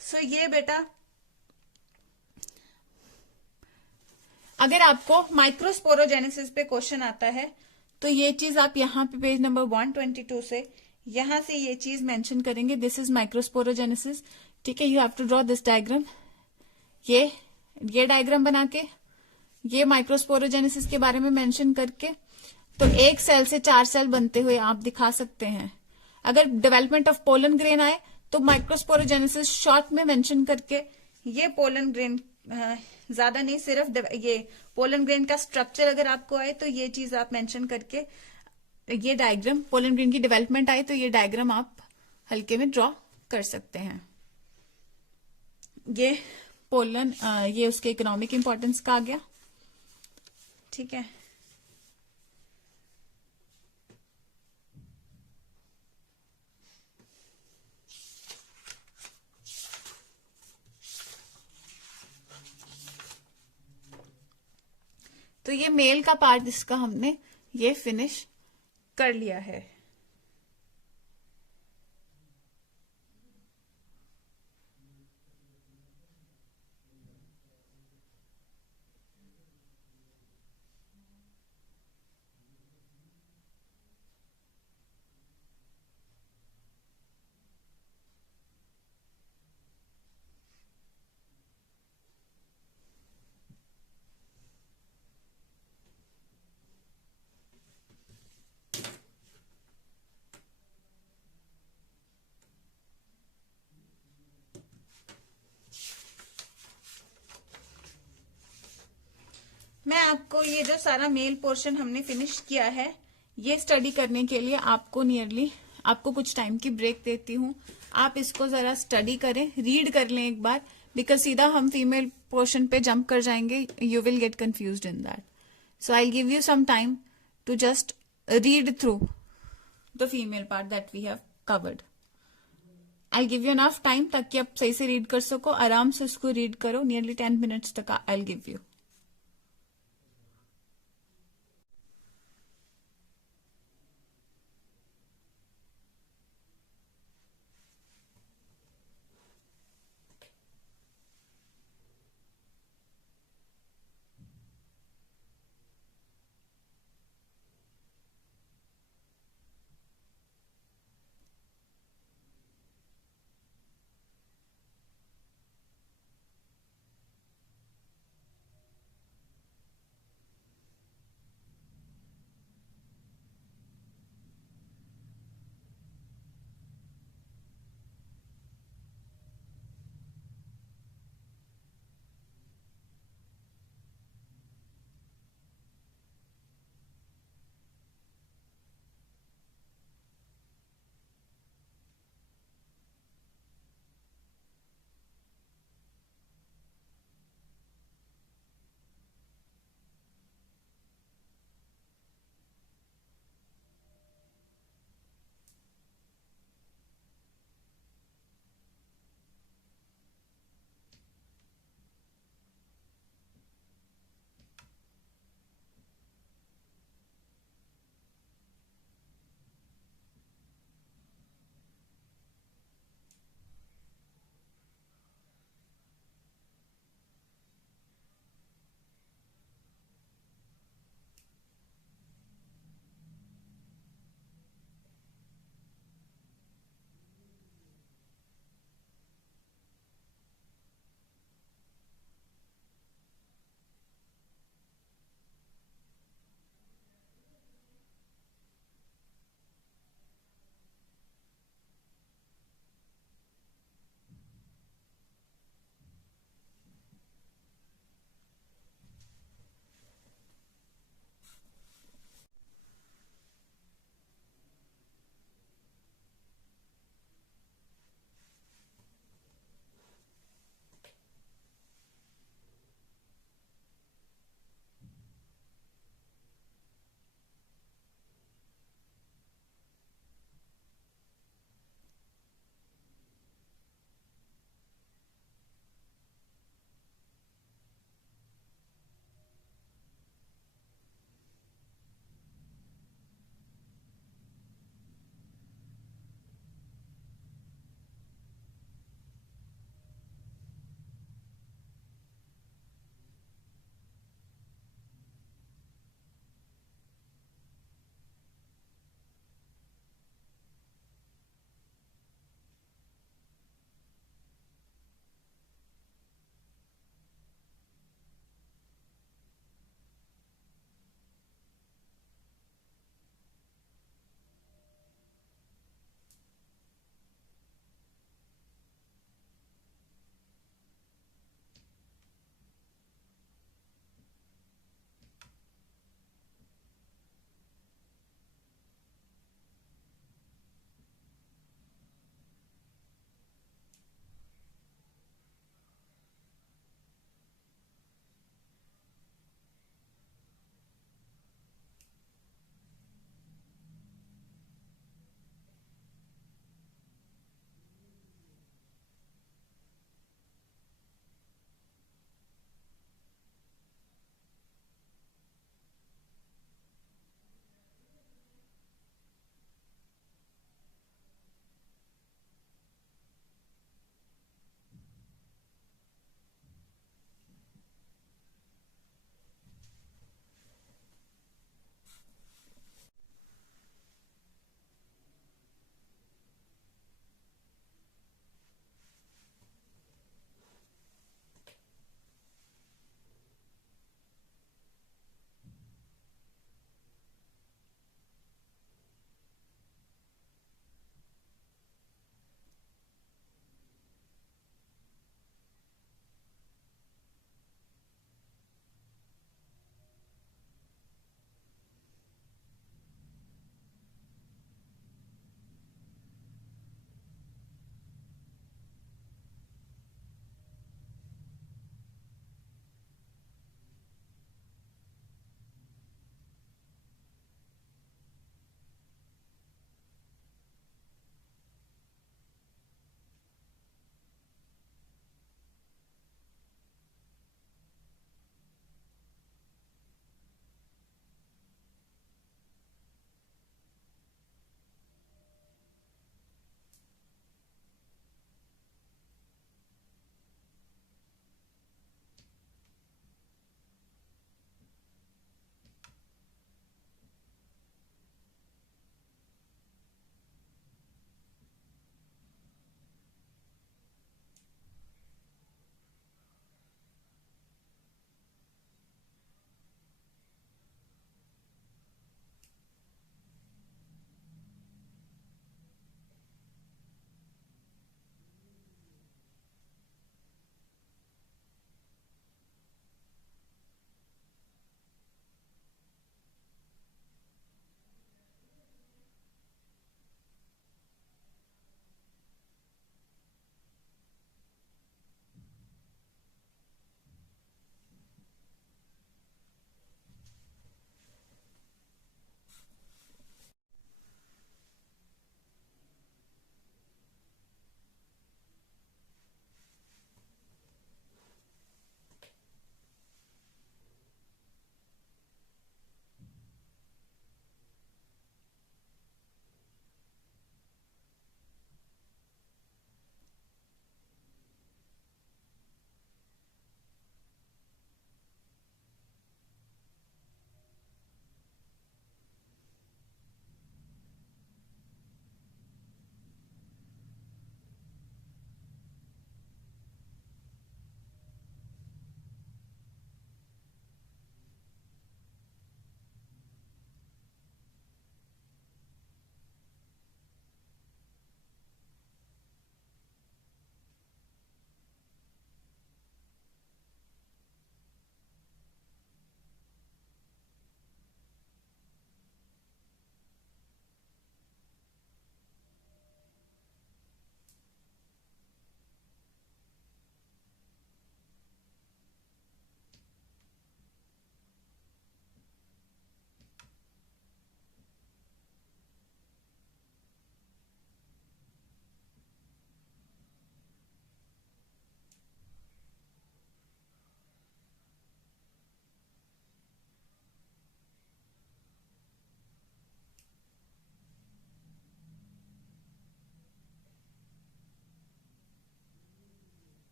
सो ये बेटा, अगर आपको माइक्रोस्पोरोजेनेसिस पे क्वेश्चन आता है तो ये चीज आप यहाँ पे पेज नंबर 122 से यहां से ये चीज मेंशन करेंगे, दिस इज माइक्रोस्पोरोजेनेसिस। ठीक है, you have to draw this diagram. ये डायग्राम बना के ये माइक्रोस्पोरोजेनेसिस के बारे में मेंशन करके तो एक सेल से 4 सेल बनते हुए आप दिखा सकते हैं। अगर डेवलपमेंट ऑफ पोलन ग्रेन आए तो माइक्रोस्पोरोजेनेसिस शॉर्ट में मेंशन करके ये पोलन ग्रेन ज्यादा नहीं, सिर्फ ये पोलन ग्रेन का स्ट्रक्चर अगर आपको आए तो ये चीज आप मेंशन करके ये डायग्राम, पोलन ग्रेन की डेवलपमेंट आई तो ये डायग्राम आप हल्के में ड्रॉ कर सकते हैं। ये पोलन ये उसके इकोनॉमिक इंपॉर्टेंस का आ गया। ठीक है, ये मेल का पार्ट इसका हमने ये फिनिश कर लिया है। मैं आपको ये जो सारा मेल पोर्शन हमने फिनिश किया है, ये स्टडी करने के लिए आपको कुछ टाइम की ब्रेक देती हूँ। आप इसको जरा स्टडी करें, रीड कर लें एक बार, बिकॉज सीधा हम फीमेल पोर्शन पे जंप कर जाएंगे, you will get confused in that. So I give you some time to just read through the female part that we have covered. I give you enough time ताकि आप सही से read कर सको, आराम से उसको रीड करो, नियरली 10 मिनट्स तक आई give you.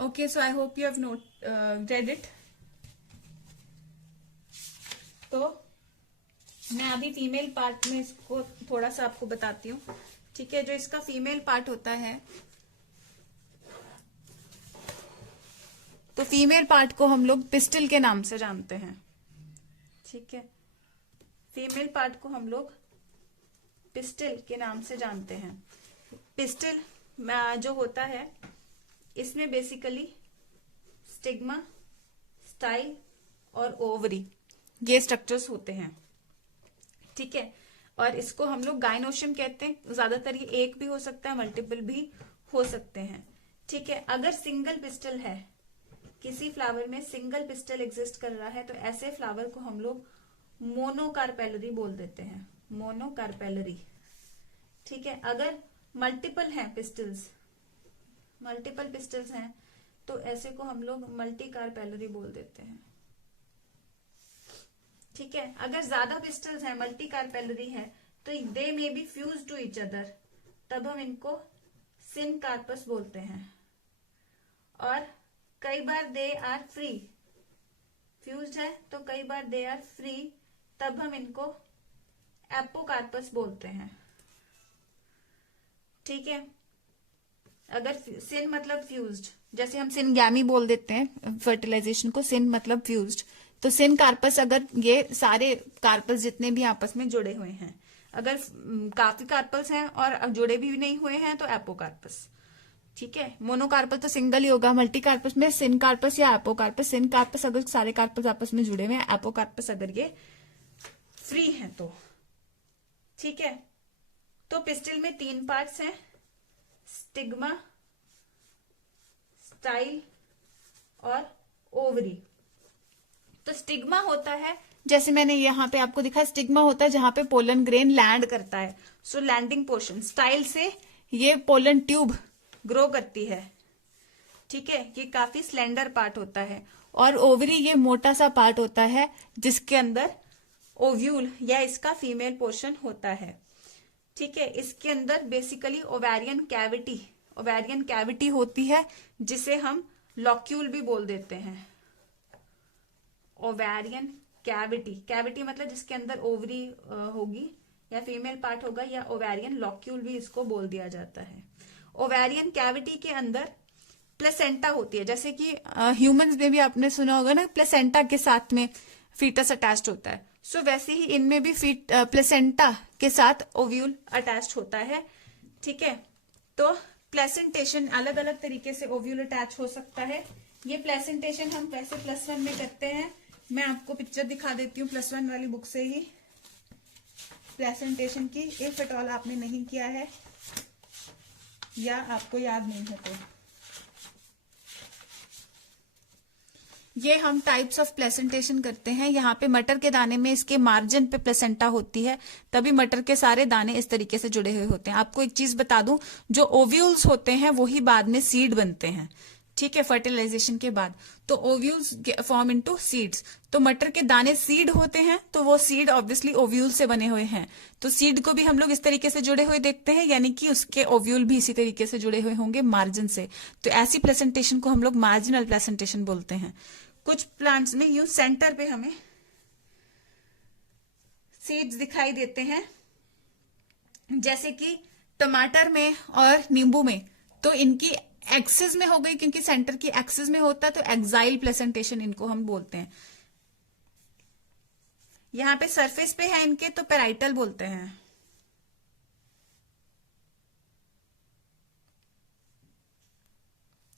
Okay, so I hope you have note read it. तो मैं अभी फीमेल पार्ट में इसको थोड़ा सा आपको बताती हूँ। ठीक है, जो इसका फीमेल पार्ट होता है, तो फीमेल पार्ट को हम लोग पिस्टल के नाम से जानते हैं। ठीक है, फीमेल पार्ट को हम लोग पिस्टल के नाम से जानते हैं। पिस्टल जो होता है, इसमें बेसिकली स्टिग्मा, स्टाइल और ओवरी, ये स्ट्रक्चर्स होते हैं। ठीक है, और इसको हम लोग गाइनोशियम कहते हैं। ज्यादातर ये एक भी हो सकता है, मल्टीपल भी हो सकते हैं। ठीक है, अगर सिंगल पिस्टल है, किसी फ्लावर में सिंगल पिस्टल एग्जिस्ट कर रहा है, तो ऐसे फ्लावर को हम लोग मोनोकार्पेलरी बोल देते हैं, मोनोकार्पेलरी। ठीक है, अगर मल्टीपल हैं पिस्टल्स, मल्टीपल पिस्टल्स हैं, तो ऐसे को हम लोग मल्टीकार्पेलरी बोल देते हैं। ठीक है, अगर ज्यादा पिस्टल्स हैं, मल्टीकार्पेलरी है, तो they may be fuse to each other, तब हम इनको सिनकार्पस बोलते हैं। और कई बार दे आर फ्री, फ्यूज्ड है तो कई बार दे आर फ्री, तब हम इनको एपोकार्पस बोलते हैं। ठीक है, अगर सिन मतलब फ्यूज्ड, जैसे हम सिनगैमी बोल देते हैं फर्टिलाइजेशन को, सिन मतलब फ्यूज्ड, तो सिन कार्पस, अगर ये सारे कार्पस जितने भी आपस में जुड़े हुए हैं, अगर काफी कार्पल्स हैं और जुड़े भी नहीं हुए हैं, तो एपोकार्पस। ठीक है, मोनोकार्पल तो सिंगल ही होगा, मल्टीकार्पस में सिनकार्पस या एपोकार्पस। सिनकार्पस अगर सारे कार्पस आपस में जुड़े हुए हैं, एपोकार्पस अगर ये फ्री हैं तो। ठीक है, तो पिस्टिल में 3 पार्ट्स हैं, स्टिग्मा, स्टाइल और ओवरी। तो स्टिग्मा होता है, जैसे मैंने यहाँ पे आपको दिखा, स्टिग्मा होता है जहां पे पोलन ग्रेन लैंड करता है, सो लैंडिंग पोर्शन। स्टाइल से ये पोलन ट्यूब ग्रो करती है। ठीक है, ये काफी स्लेंडर पार्ट होता है। और ओवरी ये मोटा सा पार्ट होता है, जिसके अंदर ओव्यूल या इसका फीमेल पोर्शन होता है। ठीक है, इसके अंदर बेसिकली ओवेरियन कैविटी होती है, जिसे हम लॉक्यूल भी बोल देते हैं। ओवेरियन कैविटी मतलब जिसके अंदर ओवरी होगी या फीमेल पार्ट होगा, या ओवेरियन लॉक्यूल भी इसको बोल दिया जाता है। ओवेरियन कैविटी के अंदर प्लेसेंटा होती है, जैसे कि ह्यूमंस में भी आपने सुना होगा ना, प्लेसेंटा के साथ में फीटस अटैच्ड होता है। सो वैसे ही इनमें भी प्लेसेंटा के साथ ओव्यूल अटैच्ड होता है। ठीक है, तो प्लेसेंटेशन अलग अलग तरीके से ओव्यूल अटैच हो सकता है। ये प्लेसेंटेशन हम वैसे +1 में करते हैं। मैं आपको पिक्चर दिखा देती हूँ +1 वाली बुक से ही प्लेसेंटेशन की, इफ एट ऑल आपने नहीं किया है या आपको याद नहीं है तो। ये हम टाइप्स ऑफ प्लेसेंटेशन करते हैं। यहाँ पे मटर के दाने में इसके मार्जिन पे प्लेसेंटा होती है, तभी मटर के सारे दाने इस तरीके से जुड़े हुए होते हैं। आपको एक चीज बता दूं, जो ओव्यूल्स होते हैं वही बाद में सीड बनते हैं। ठीक है, फर्टिलाइजेशन के बाद तो ओव्यूल्स फॉर्म इनटू सीड्स। तो मटर के दाने सीड होते हैं, तो वो सीड ऑब्वियसली ओव्यूल से बने हुए हैं, तो सीड को भी हम लोग इस तरीके से जुड़े हुए देखते हैं, यानी कि उसके ओव्यूल भी इसी तरीके से जुड़े हुए होंगे मार्जिन से। तो ऐसी प्लेसेंटेशन को हम लोग मार्जिनल प्लेसेंटेशन बोलते हैं। कुछ प्लांट्स में यूं सेंटर पे हमें सीड्स दिखाई देते हैं, जैसे कि टमाटर में और नींबू में, तो इनकी एक्सिस में हो गई, क्योंकि सेंटर की एक्सिस में होता है, तो एक्साइल प्लेसेंटेशन इनको हम बोलते हैं। यहां पे सरफेस पे है इनके, तो पेराइटल बोलते हैं।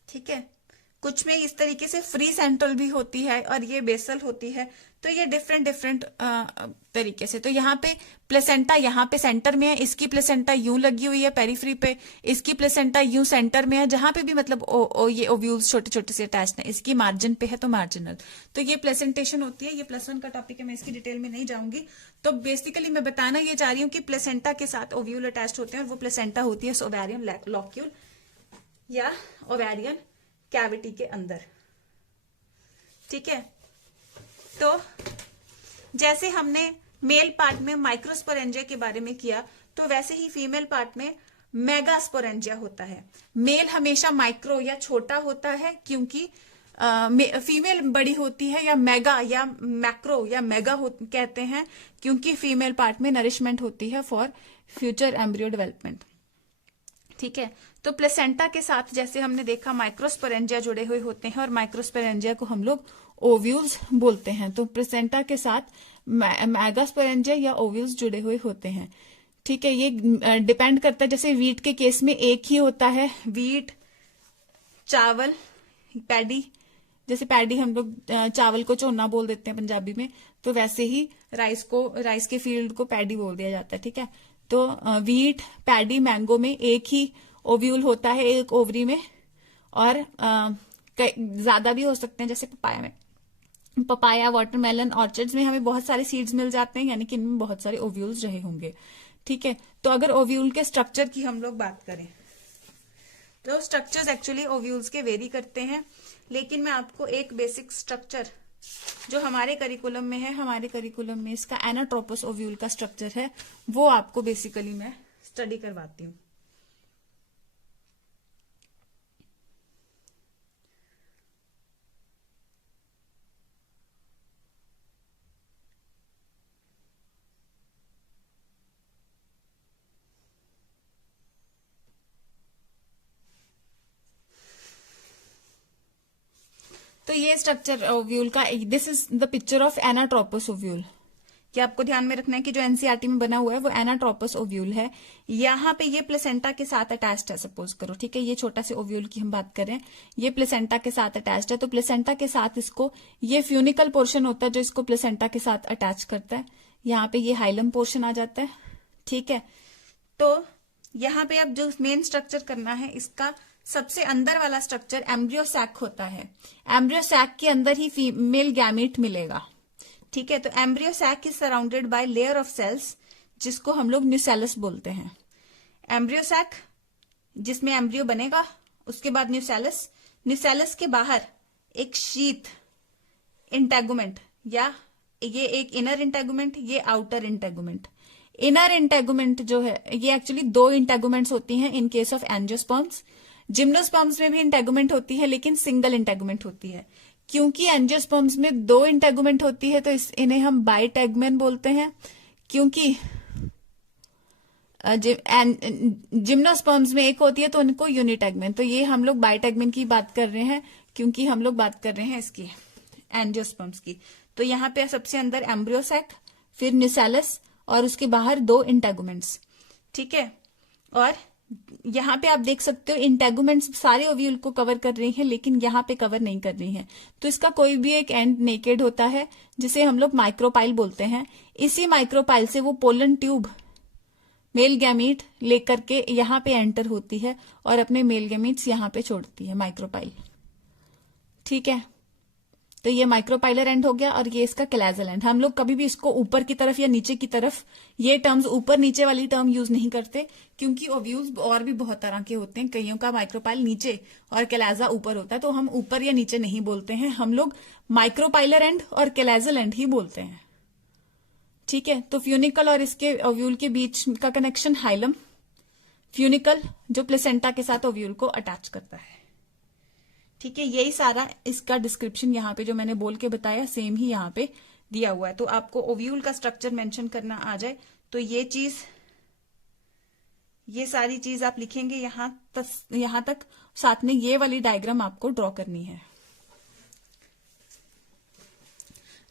ठीक है, कुछ में इस तरीके से फ्री सेंट्रल भी होती है और ये बेसल होती है, तो ये डिफरेंट तरीके से। तो यहाँ पे प्लेसेंटा यहाँ पे सेंटर में है, इसकी प्लेसेंटा यूं लगी हुई है पेरीफ्री पे, इसकी प्लेसेंटा यूं सेंटर में है, जहां पे भी मतलब ये ओव्यूल्स छोटे छोटे से अटैच्ड है, इसकी मार्जिन पे है तो मार्जिनल। तो ये प्लेसेंटेशन होती है। ये +1 का टॉपिक है, मैं इसकी डिटेल में नहीं जाऊंगी। तो बेसिकली मैं बताना ये चाह रही हूँ कि प्लेसेंटा के साथ ओव्यूल अटैच्ड होते हैं, और वो प्लेसेंटा होती है ओवेरियन लॉक्यूल या ओवेरियन कैविटी के अंदर। ठीक है, तो जैसे हमने मेल पार्ट में माइक्रोस्पोरेंजिया के बारे में किया, तो वैसे ही फीमेल पार्ट में मेगास्पोरेंजिया होता है। मेल हमेशा माइक्रो या छोटा होता है, क्योंकि फीमेल बड़ी होती है, या मेगा या मैक्रो या मेगा कहते हैं, क्योंकि फीमेल पार्ट में नरिशमेंट होती है फॉर फ्यूचर एम्ब्रियो डेवलपमेंट। ठीक है, तो प्लेसेंटा के साथ जैसे हमने देखा माइक्रोस्पोरेंजिया जुड़े हुए होते हैं, और माइक्रोस्पोरेंजिया को हम लोग ओव्यूल्स बोलते हैं। तो प्लेसेंटा के साथ मैगास्पोरेंजिया या ओव्यूल्स जुड़े हुए होते हैं। ठीक है, ये डिपेंड करता है, जैसे वीट के केस में एक ही होता है, वीट, चावल, पैडी। जैसे पैडी हम लोग चावल को चोना बोल देते हैं पंजाबी में, तो वैसे ही राइस के फील्ड को पैडी बोल दिया जाता है। ठीक है, तो वीट, पैडी, मैंगो में एक ही ओव्यूल होता है एक ओवरी में, और ज्यादा भी हो सकते हैं, जैसे पपाया, वाटरमेलन, ऑर्चिड्स में हमें बहुत सारे सीड्स मिल जाते हैं, यानी कि इनमें बहुत सारे ओव्यूल्स रहे होंगे। ठीक है, तो अगर ओव्यूल के स्ट्रक्चर की हम लोग बात करें, तो स्ट्रक्चर्स एक्चुअली ओव्यूल्स के वेरी करते हैं, लेकिन मैं आपको एक बेसिक स्ट्रक्चर जो हमारे करिकुलम में है, हमारे करिकुलम में इसका एनाट्रोपस ओव्यूल का स्ट्रक्चर है, वो आपको बेसिकली मैं स्टडी करवाती हूँ। तो ये स्ट्रक्चर ओव्यूल का, this is the picture of anatropous ovule. कि आपको ध्यान में रखना है कि जो एनसीईआरटी में बना हुआ है वो एनाट्रोपस ओव्यूल है। यहाँ पे ये प्लेसेंटा के साथ अटैच्ड है, सपोज करो। ठीक है, ये छोटा से ओव्यूल की हम बात करें, ये प्लेसेंटा के साथ अटैच्ड है, तो प्लेसेंटा के साथ इसको, ये फ्यूनिकल पोर्शन होता है जो इसको प्लेसेंटा के साथ अटैच करता है। यहाँ पे ये हाइलम पोर्शन आ जाता है। ठीक है, तो यहाँ पे अब जो मेन स्ट्रक्चर करना है, इसका सबसे अंदर वाला स्ट्रक्चर एम्ब्रियो सैक होता है। एम्ब्रियो सैक के अंदर ही फीमेल गैमीट मिलेगा। ठीक है, तो embryo sac is surrounded by layer of cells, जिसको हम लोग न्यूसेलस बोलते हैं। एम्ब्रियो सैक जिसमें एम्ब्रियो बनेगा, उसके बाद न्यूसेलस, न्यूसेलस के बाहर एक शीथ इंटेगुमेंट, या ये एक इनर इंटेगुमेंट, ये आउटर इंटेगुमेंट। इनर इंटेगुमेंट जो है, ये एक्चुअली दो इंटेगुमेंट्स होती हैं in case of angiosperms. Gymnosperms में भी इंटेगुमेंट होती है, लेकिन सिंगल इंटेगुमेंट होती है। क्योंकि एंजियोस्पर्म्स में दो इंटेगुमेंट होती है, तो इन्हें हम बाइटेगमेन बोलते हैं। क्योंकि जिम्नोस्पर्म्स में एक होती है तो उनको यूनिटेगमेन। तो ये हम लोग बाइटेगमेन की बात कर रहे हैं, क्योंकि हम लोग बात कर रहे हैं इसकी एंजियोस्पर्म्स की। तो यहाँ पे सबसे अंदर एम्ब्रियो सैक, फिर न्यूसेलस, और उसके बाहर दो इंटेगुमेंट्स। ठीक है, और यहाँ पे आप देख सकते हो इंटेगुमेंट्स सारे ओव्यूल को कवर कर रही हैं, लेकिन यहाँ पे कवर नहीं कर रही हैं। तो इसका कोई भी एक एंड नेकेड होता है, जिसे हम लोग माइक्रोपाइल बोलते हैं। इसी माइक्रोपाइल से वो पोलन ट्यूब मेल गैमीट लेकर के यहाँ पे एंटर होती है, और अपने मेल गैमीट्स यहाँ पे छोड़ती है माइक्रोपाइल। ठीक है, तो ये माइक्रोपाइलर एंड हो गया, और ये इसका कैलाजल एंड। हम लोग कभी भी इसको ऊपर की तरफ या नीचे की तरफ, ये टर्म्स ऊपर नीचे वाली टर्म यूज नहीं करते, क्योंकि ओव्यूल्स और भी बहुत तरह के होते हैं। कईयों का माइक्रोपाइल नीचे और कैलाजा ऊपर होता है, तो हम ऊपर या नीचे नहीं बोलते हैं, हम लोग माइक्रोपाइलर एंड और कैलाजल एंड ही बोलते हैं। ठीक है, तो फ्यूनिकल और इसके ओव्यूल के बीच का कनेक्शन हाइलम, फ्यूनिकल जो प्लेसेंटा के साथ ओव्यूल को अटैच करता है। ठीक है, यही सारा इसका डिस्क्रिप्शन यहाँ पे जो मैंने बोल के बताया, सेम ही यहाँ पे दिया हुआ है। तो आपको ओव्यूल का स्ट्रक्चर मेंशन करना आ जाए तो ये सारी चीज आप लिखेंगे यहाँ तक। साथ में ये वाली डायग्राम आपको ड्रॉ करनी है।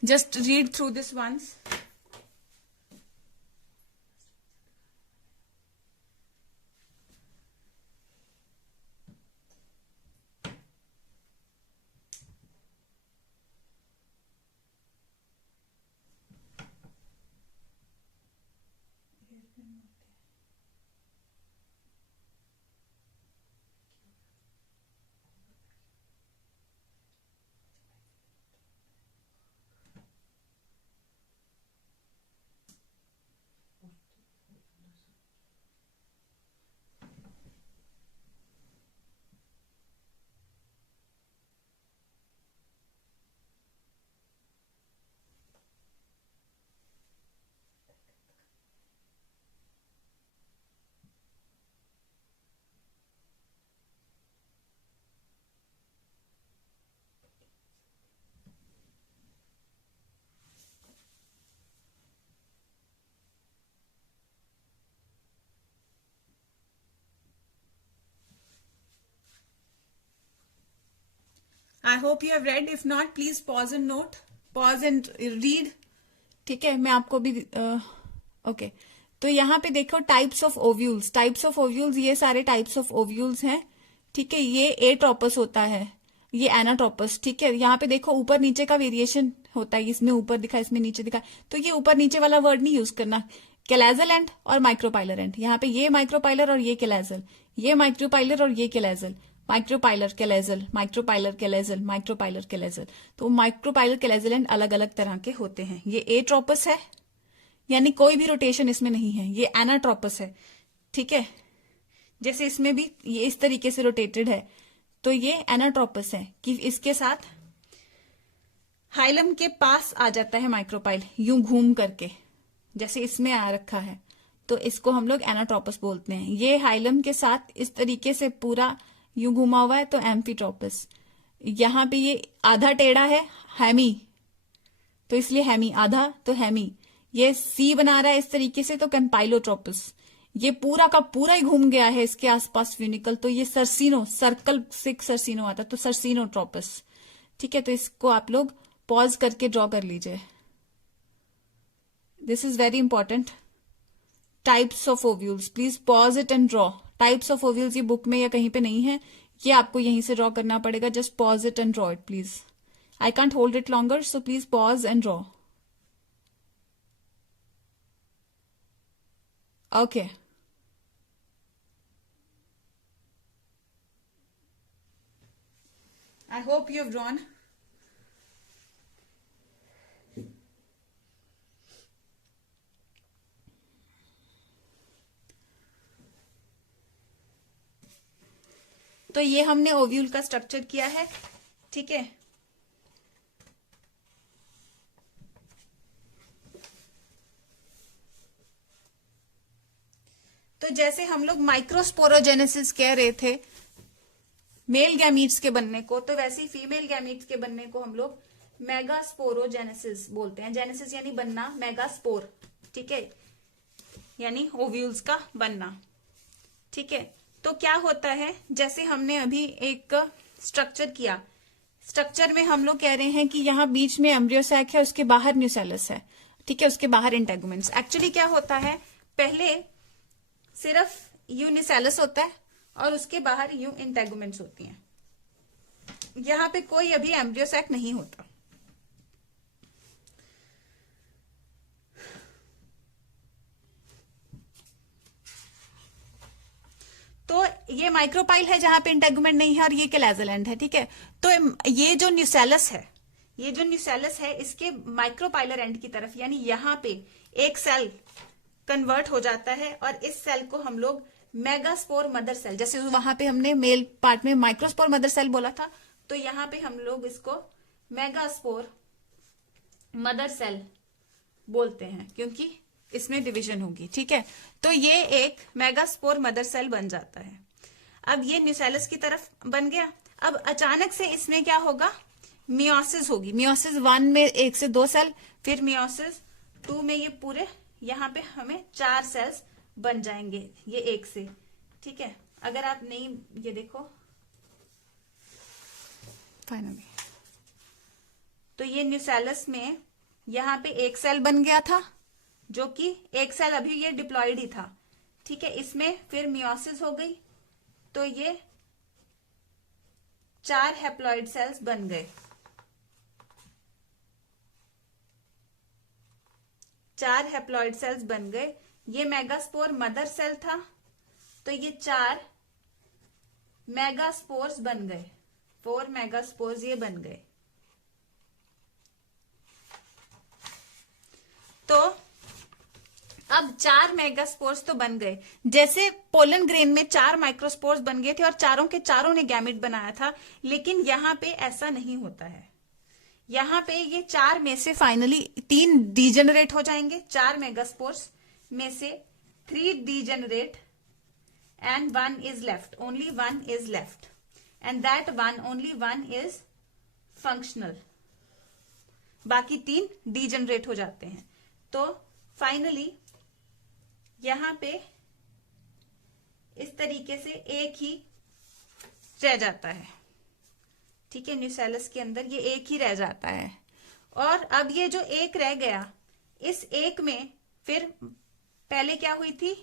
Just read through this once. I hope you have read, if not please pause and note, pause and read. ठीक है, मैं आपको भी ओके तो यहाँ पे देखो types of ovules, types of ovules, ये सारे टाइप्स ऑफ ओव्यूल्स हैं। ठीक है, ये एट्रोपस होता है, ये एनाट्रोपस। ठीक है, यहाँ पे देखो ऊपर नीचे का वेरिएशन होता है, इसमें ऊपर दिखा इसमें नीचे दिखा, तो ये ऊपर नीचे वाला वर्ड नहीं यूज करना। कैलाजल एंड और माइक्रोपाइलर एंड, यहाँ पे ये माइक्रोपाइलर और ये कैलाजल, ये माइक्रोपाइलर और ये कैलाजल, माइक्रोपाइलर कैलाजल, माइक्रोपाइलर कैलाजल, माइक्रोपाइलर कैलाजल। तो माइक्रोपाइलर कैलाजल एंड अलग अलग तरह के होते हैं। ये एट्रोपस है, यानी कोई भी रोटेशन इसमें नहीं है। ये एनाट्रोपस है। ठीक है, जैसे इसमें भी ये इस तरीके से रोटेटेड है, तो ये एनाट्रोपस है कि इसके साथ हाइलम के पास आ जाता है माइक्रोपाइल, यूं घूम करके, जैसे इसमें आ रखा है, तो इसको हम लोग एनाट्रोपस बोलते हैं। ये हाइलम के साथ इस तरीके से पूरा यूं घुमा हुआ है, तो एम्फीट्रोपस। यहां पे ये आधा टेढ़ा है, हैमी, तो इसलिए हैमी, आधा तो हैमी। ये सी बना रहा है इस तरीके से, तो कैम्पाइलोट्रोपस। ये पूरा का पूरा ही घूम गया है इसके आसपास फ्यूनिकल, तो ये सरसीनो, सर्कल से सरसीनो आता, तो सरसीनोट्रोपस। ठीक है, तो इसको आप लोग पॉज करके ड्रॉ कर लीजिए। This is very important. Types of ovules, please pause it and draw. Types of ovules ये बुक में या कहीं पे नहीं है, ये आपको यहीं से ड्रॉ करना पड़ेगा। Just pause it and draw it please. I can't hold it longer, so please pause and draw. Okay, I hope you have drawn. तो ये हमने ओव्यूल का स्ट्रक्चर किया है। ठीक है, तो जैसे हम लोग माइक्रोस्पोरोजेनेसिस कह रहे थे मेल गैमीट्स के बनने को, तो वैसे ही फीमेल गैमीट्स के बनने को हम लोग मेगास्पोरोजेनेसिस बोलते हैं। जेनेसिस यानी बनना, मेगास्पोर ठीक है यानी ओव्यूल्स का बनना। ठीक है, तो क्या होता है, जैसे हमने अभी एक स्ट्रक्चर किया, स्ट्रक्चर में हम लोग कह रहे हैं कि यहाँ बीच में एम्ब्रियोसैक है, उसके बाहर न्यूसेलस है। ठीक है, उसके बाहर इंटेगुमेंट्स। एक्चुअली क्या होता है, पहले सिर्फ यूनिसेलस होता है और उसके बाहर यूं इंटेगुमेंट्स होती हैं। यहां पे कोई अभी एम्ब्रियोसैक नहीं होता। तो ये माइक्रोपाइल है जहां पे इंटेगुमेंट नहीं है, और ये कैलाजल एंड है। ठीक है, तो ये जो न्यूसेलस है, ये जो न्यूसेलस है, इसके माइक्रोपाइलर एंड की तरफ, यानी यहां पे एक सेल कन्वर्ट हो जाता है, और इस सेल को हम लोग मेगास्पोर मदर सेल, जैसे वहां पे हमने मेल पार्ट में माइक्रोस्पोर मदर सेल बोला था, तो यहां पे हम लोग इसको मेगास्पोर मदर सेल बोलते हैं, क्योंकि इसमें डिवीजन होगी। ठीक है, तो ये एक मेगास्पोर मदर सेल बन जाता है। अब ये न्यूसेलस की तरफ बन गया। अब अचानक से इसमें क्या होगा, मियोसिस होगी। मियोसिस 1 में 1 से 2 सेल, फिर मियोसिस 2 में ये पूरे यहाँ पे हमें 4 सेल्स बन जाएंगे, ये 1 से। ठीक है, अगर आप नहीं, ये देखो फाइनली, तो ये न्यूसेलस में यहाँ पे 1 सेल बन गया था, जो कि 1 सेल अभी ये डिप्लॉयड ही था। ठीक है, इसमें फिर मियोसिस हो गई, तो ये 4 हैप्लॉइड सेल्स बन गए। 4 हैप्लॉइड सेल्स बन गए। ये मेगास्पोर मदर सेल था, तो ये 4 मेगास्पोर्स बन गए, 4 मेगास्पोर्स ये बन गए। तो अब 4 मेगास्पोर्स तो बन गए। जैसे पोलन ग्रेन में 4 माइक्रोस्पोर्स बन गए थे और चारों के चारों ने गैमेट बनाया था, लेकिन यहां पे ऐसा नहीं होता है। यहां पे ये 4 में से फाइनली 3 डीजेनरेट हो जाएंगे। 4 मेगास्पोर्स में से 3 degenerate and 1 is left, only 1 is left, and that one, only 1 is functional. बाकी 3 डीजेनरेट हो जाते हैं। तो फाइनली यहां पे इस तरीके से एक ही रह जाता है। ठीक है, न्यूसेलस के अंदर ये एक ही रह जाता है। और अब ये जो एक रह गया, इस एक में फिर पहले क्या हुई थी,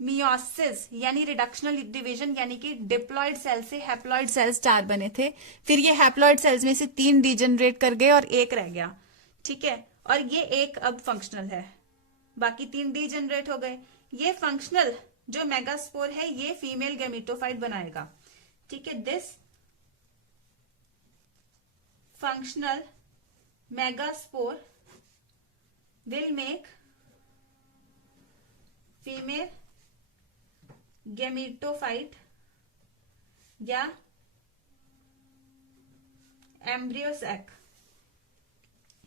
मियोसिस यानी रिडक्शनल डिवीजन, यानी कि डिप्लॉयड सेल से हैप्लॉयड सेल्स 4 बने थे। फिर ये हैप्लॉयड सेल्स में से 3 डिजेनरेट कर गए और एक रह गया। ठीक है, और ये एक अब फंक्शनल है, बाकी 3 डिजेनरेट हो गए। ये फंक्शनल जो मेगास्पोर है ये फीमेल गैमेटोफाइट बनाएगा। ठीक है, this functional megaspore will make female gametophyte या एम्ब्रियो सैक।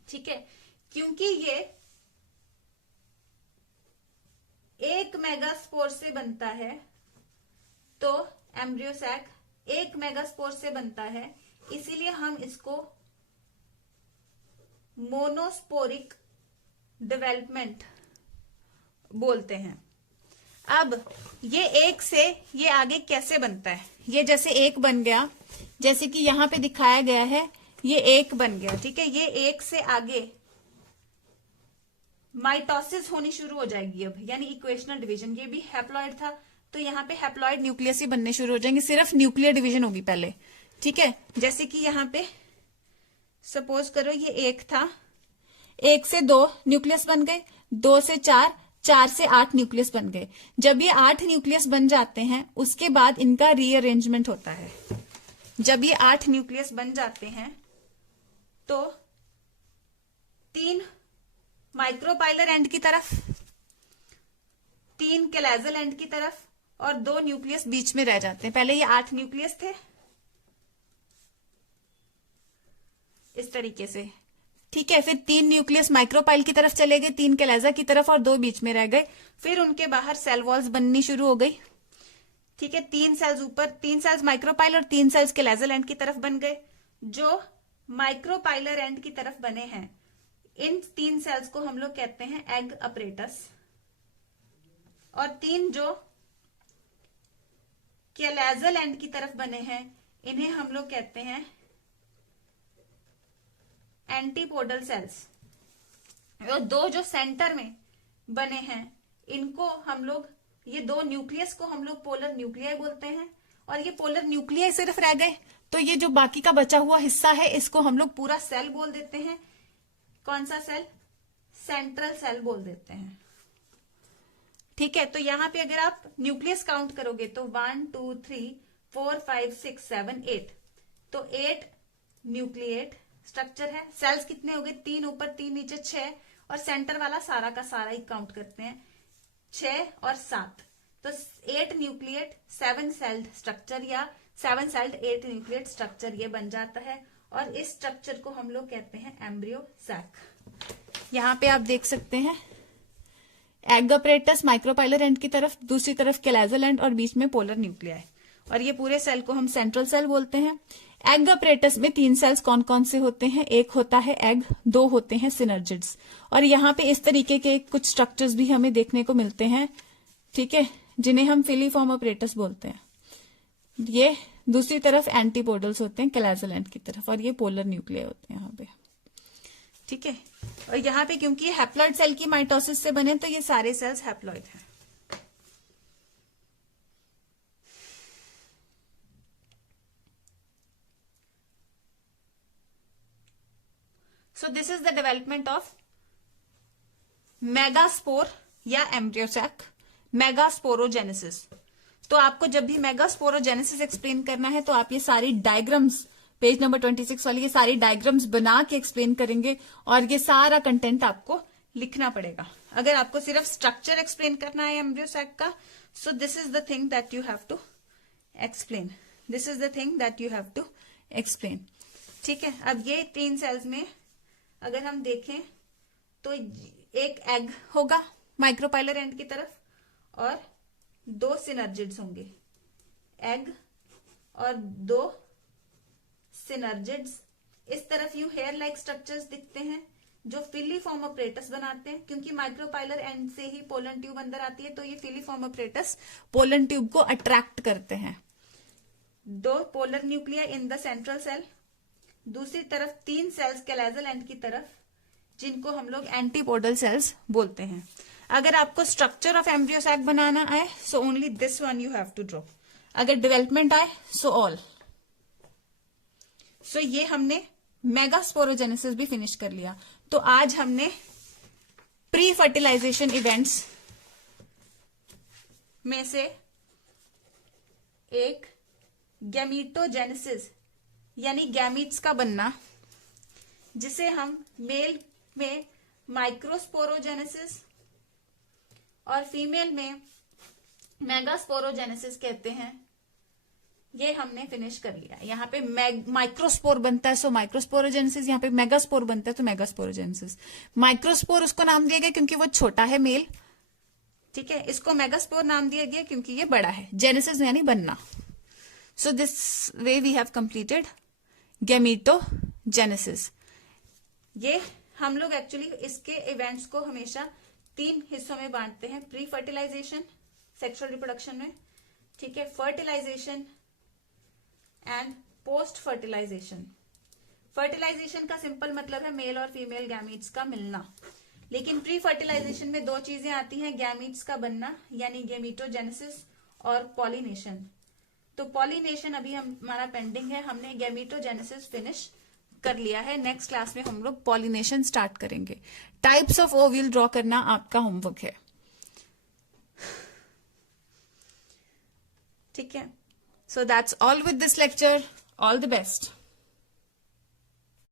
ठीक है, क्योंकि ये एक मेगास्पोर से बनता है, तो एम्ब्रियो सैक एक मेगास्पोर से बनता है, इसीलिए हम इसको मोनोस्पोरिक डेवलपमेंट बोलते हैं। अब ये एक से ये आगे कैसे बनता है, ये जैसे एक बन गया, जैसे कि यहां पे दिखाया गया है, ये एक बन गया। ठीक है, ये एक से आगे माइटोसिस होनी शुरू हो जाएगी अब, यानी इक्वेशनल डिवीजन। ये भी हैप्लॉइड था, तो यहाँ पे हैप्लॉइड न्यूक्लियस ही बनने शुरू हो जाएंगे, सिर्फ न्यूक्लियर डिवीजन होगी पहले। ठीक है, जैसे कि यहाँ पे सपोज करो ये एक था, 1 से 2 न्यूक्लियस बन गए, 2 से 4, 4 से 8 न्यूक्लियस बन गए। जब ये 8 न्यूक्लियस बन जाते हैं उसके बाद इनका रीअरेंजमेंट होता है। जब ये 8 न्यूक्लियस बन जाते हैं तो 3 माइक्रोपाइलर एंड की तरफ, 3 कैलाजल एंड की तरफ और 2 न्यूक्लियस बीच में रह जाते हैं। पहले ये 8 न्यूक्लियस थे इस तरीके से। ठीक है, फिर 3 न्यूक्लियस माइक्रोपाइल की तरफ चले गए, 3 कैलाजा की तरफ और 2 बीच में रह गए। फिर उनके बाहर सेल वॉल्स बननी शुरू हो गई। ठीक है, 3 सेल्स ऊपर, 3 सेल्स माइक्रोपाइल और 3 सेल्स कैलाजल एंड की तरफ बन गए। जो माइक्रोपाइलर एंड की तरफ बने हैं, इन 3 सेल्स को हम लोग कहते हैं एग अपरेटस, और 3 जो कैलाजल एंड की तरफ बने हैं इन्हें हम लोग कहते हैं एंटीपोडल सेल्स। और 2 जो सेंटर में बने हैं इनको हम लोग, ये 2 न्यूक्लियस को हम लोग पोलर न्यूक्लियाई बोलते हैं। और ये पोलर न्यूक्लियाई सिर्फ रह गए, तो ये जो बाकी का बचा हुआ हिस्सा है इसको हम लोग पूरा सेल बोल देते हैं। कौन सा सेल? सेंट्रल सेल बोल देते हैं। ठीक है, तो यहां पे अगर आप न्यूक्लियस काउंट करोगे तो 1 2 3 4 5 6 7 8, तो 8 न्यूक्लिएट स्ट्रक्चर है। सेल्स कितने हो गए? 3 ऊपर 3 नीचे 6, और सेंटर वाला सारा का सारा ही काउंट करते हैं 6 और 7, तो 8 न्यूक्लिएट 7 सेल्ड स्ट्रक्चर या 7 सेल्ड 8 न्यूक्लिएट स्ट्रक्चर ये बन जाता है। और इस स्ट्रक्चर को हम लोग कहते हैं एम्ब्रियो सैक। यहां पे आप देख सकते हैं एग अपरेटस माइक्रोपाइलर एंड की तरफ, दूसरी तरफ कैलाजल एंड और बीच में पोलर न्यूक्लियाई, और ये पूरे सेल को हम सेंट्रल सेल बोलते हैं। एग अपरेटस में 3 सेल्स कौन कौन से होते हैं? एक होता है एग, 2 होते हैं सिनर्जिड्स, और यहाँ पे इस तरीके के कुछ स्ट्रक्चर्स भी हमें देखने को मिलते हैं। ठीक है, जिन्हें हम फिलीफॉर्म अपरेटस बोलते हैं। ये दूसरी तरफ एंटीपोडल्स होते हैं कैलाजल एंड की तरफ, और ये पोलर न्यूक्लियाई होते हैं यहाँ पे। ठीक है, और यहाँ पे क्योंकि हैप्लॉइड सेल की माइटोसिस से बने तो ये सारे सेल्स हैप्लॉइड हैं। So this is the development of megaspore या एम्ब्रियोसैक, मेगास्पोरोजेनेसिस। तो आपको जब भी मेगास्पोरोजेनेसिस एक्सप्लेन करना है तो आप ये सारी डायग्राम्स, पेज नंबर 26 वाली ये सारी डायग्राम्स बना के एक्सप्लेन करेंगे, और ये सारा कंटेंट आपको लिखना पड़ेगा। अगर आपको सिर्फ स्ट्रक्चर एक्सप्लेन करना है एम्ब्रियोसैक का, so this is the thing that you have to explain, this is the thing that you have to explain. ठीक है, अब ये 3 सेल्स में अगर हम देखें तो एक एग होगा माइक्रोपाइलर एंड की तरफ, और 2 सिनर्जिड्स होंगे, एग और 2 सिनर्जिड्स। इस तरफ यूं हेयर लाइक स्ट्रक्चर्स दिखते हैं जो फिलीफॉर्म अपरेटस बनाते हैं, क्योंकि माइक्रोपाइलर एंड से ही पोलन ट्यूब अंदर आती है, तो ये फिलीफॉर्म अपरेटस पोलन ट्यूब को अट्रैक्ट करते हैं। 2 polar nuclei in the central cell, दूसरी तरफ 3 सेल्स कैलेजल एंड की तरफ, जिनको हम लोग एंटीपोडल सेल्स बोलते हैं। अगर आपको स्ट्रक्चर ऑफ एम्ब्रियो सैक बनाना आए so only this one you have to draw, अगर डेवलपमेंट आए सो ऑल। सो ये हमने मेगास्पोरोजेनेसिस भी फिनिश कर लिया। तो आज हमने प्री फर्टिलाइजेशन इवेंट्स में से एक गैमीटोजेनेसिस यानी गैमीट्स का बनना, जिसे हम मेल में माइक्रोस्पोरोजेनेसिस और फीमेल में मेगास्पोरोजेनेसिस कहते हैं, ये हमने फिनिश कर लिया। यहाँ पे माइक्रोस्पोर बनता है सो माइक्रोस्पोरोजेनेसिस, यहाँ पे मेगास्पोर बनता है तो मेगास्पोरोजेनेसिस। माइक्रोस्पोर उसको नाम दिया गया क्योंकि वो छोटा है मेल, ठीक है। इसको मेगास्पोर नाम दिया गया क्योंकि ये बड़ा है। जेनेसिस यानी बनना। So this way we have completed gametogenesis. ये हम लोग एक्चुअली इसके इवेंट्स को हमेशा 3 हिस्सों में बांटते हैं, प्री फर्टिलाइजेशन सेक्सुअल रिप्रोडक्शन में, ठीक है, fertilisation and post fertilisation. Fertilisation का सिंपल मतलब है मेल और फीमेल गैमीट्स का मिलना, लेकिन प्री फर्टिलाइजेशन में 2 चीजें आती हैं, गैमीट्स का बनना यानी गैमीटोजेनेसिस और पॉलिनेशन। तो पॉलिनेशन अभी हमारा पेंडिंग है, हमने गैमीटोजेनेसिस फिनिश कर लिया है। नेक्स्ट क्लास में हम लोग पॉलिनेशन स्टार्ट करेंगे। टाइप्स ऑफ ओव्यूल ड्रॉ करना आपका होमवर्क है, ठीक है। So that's all with this lecture. All the best.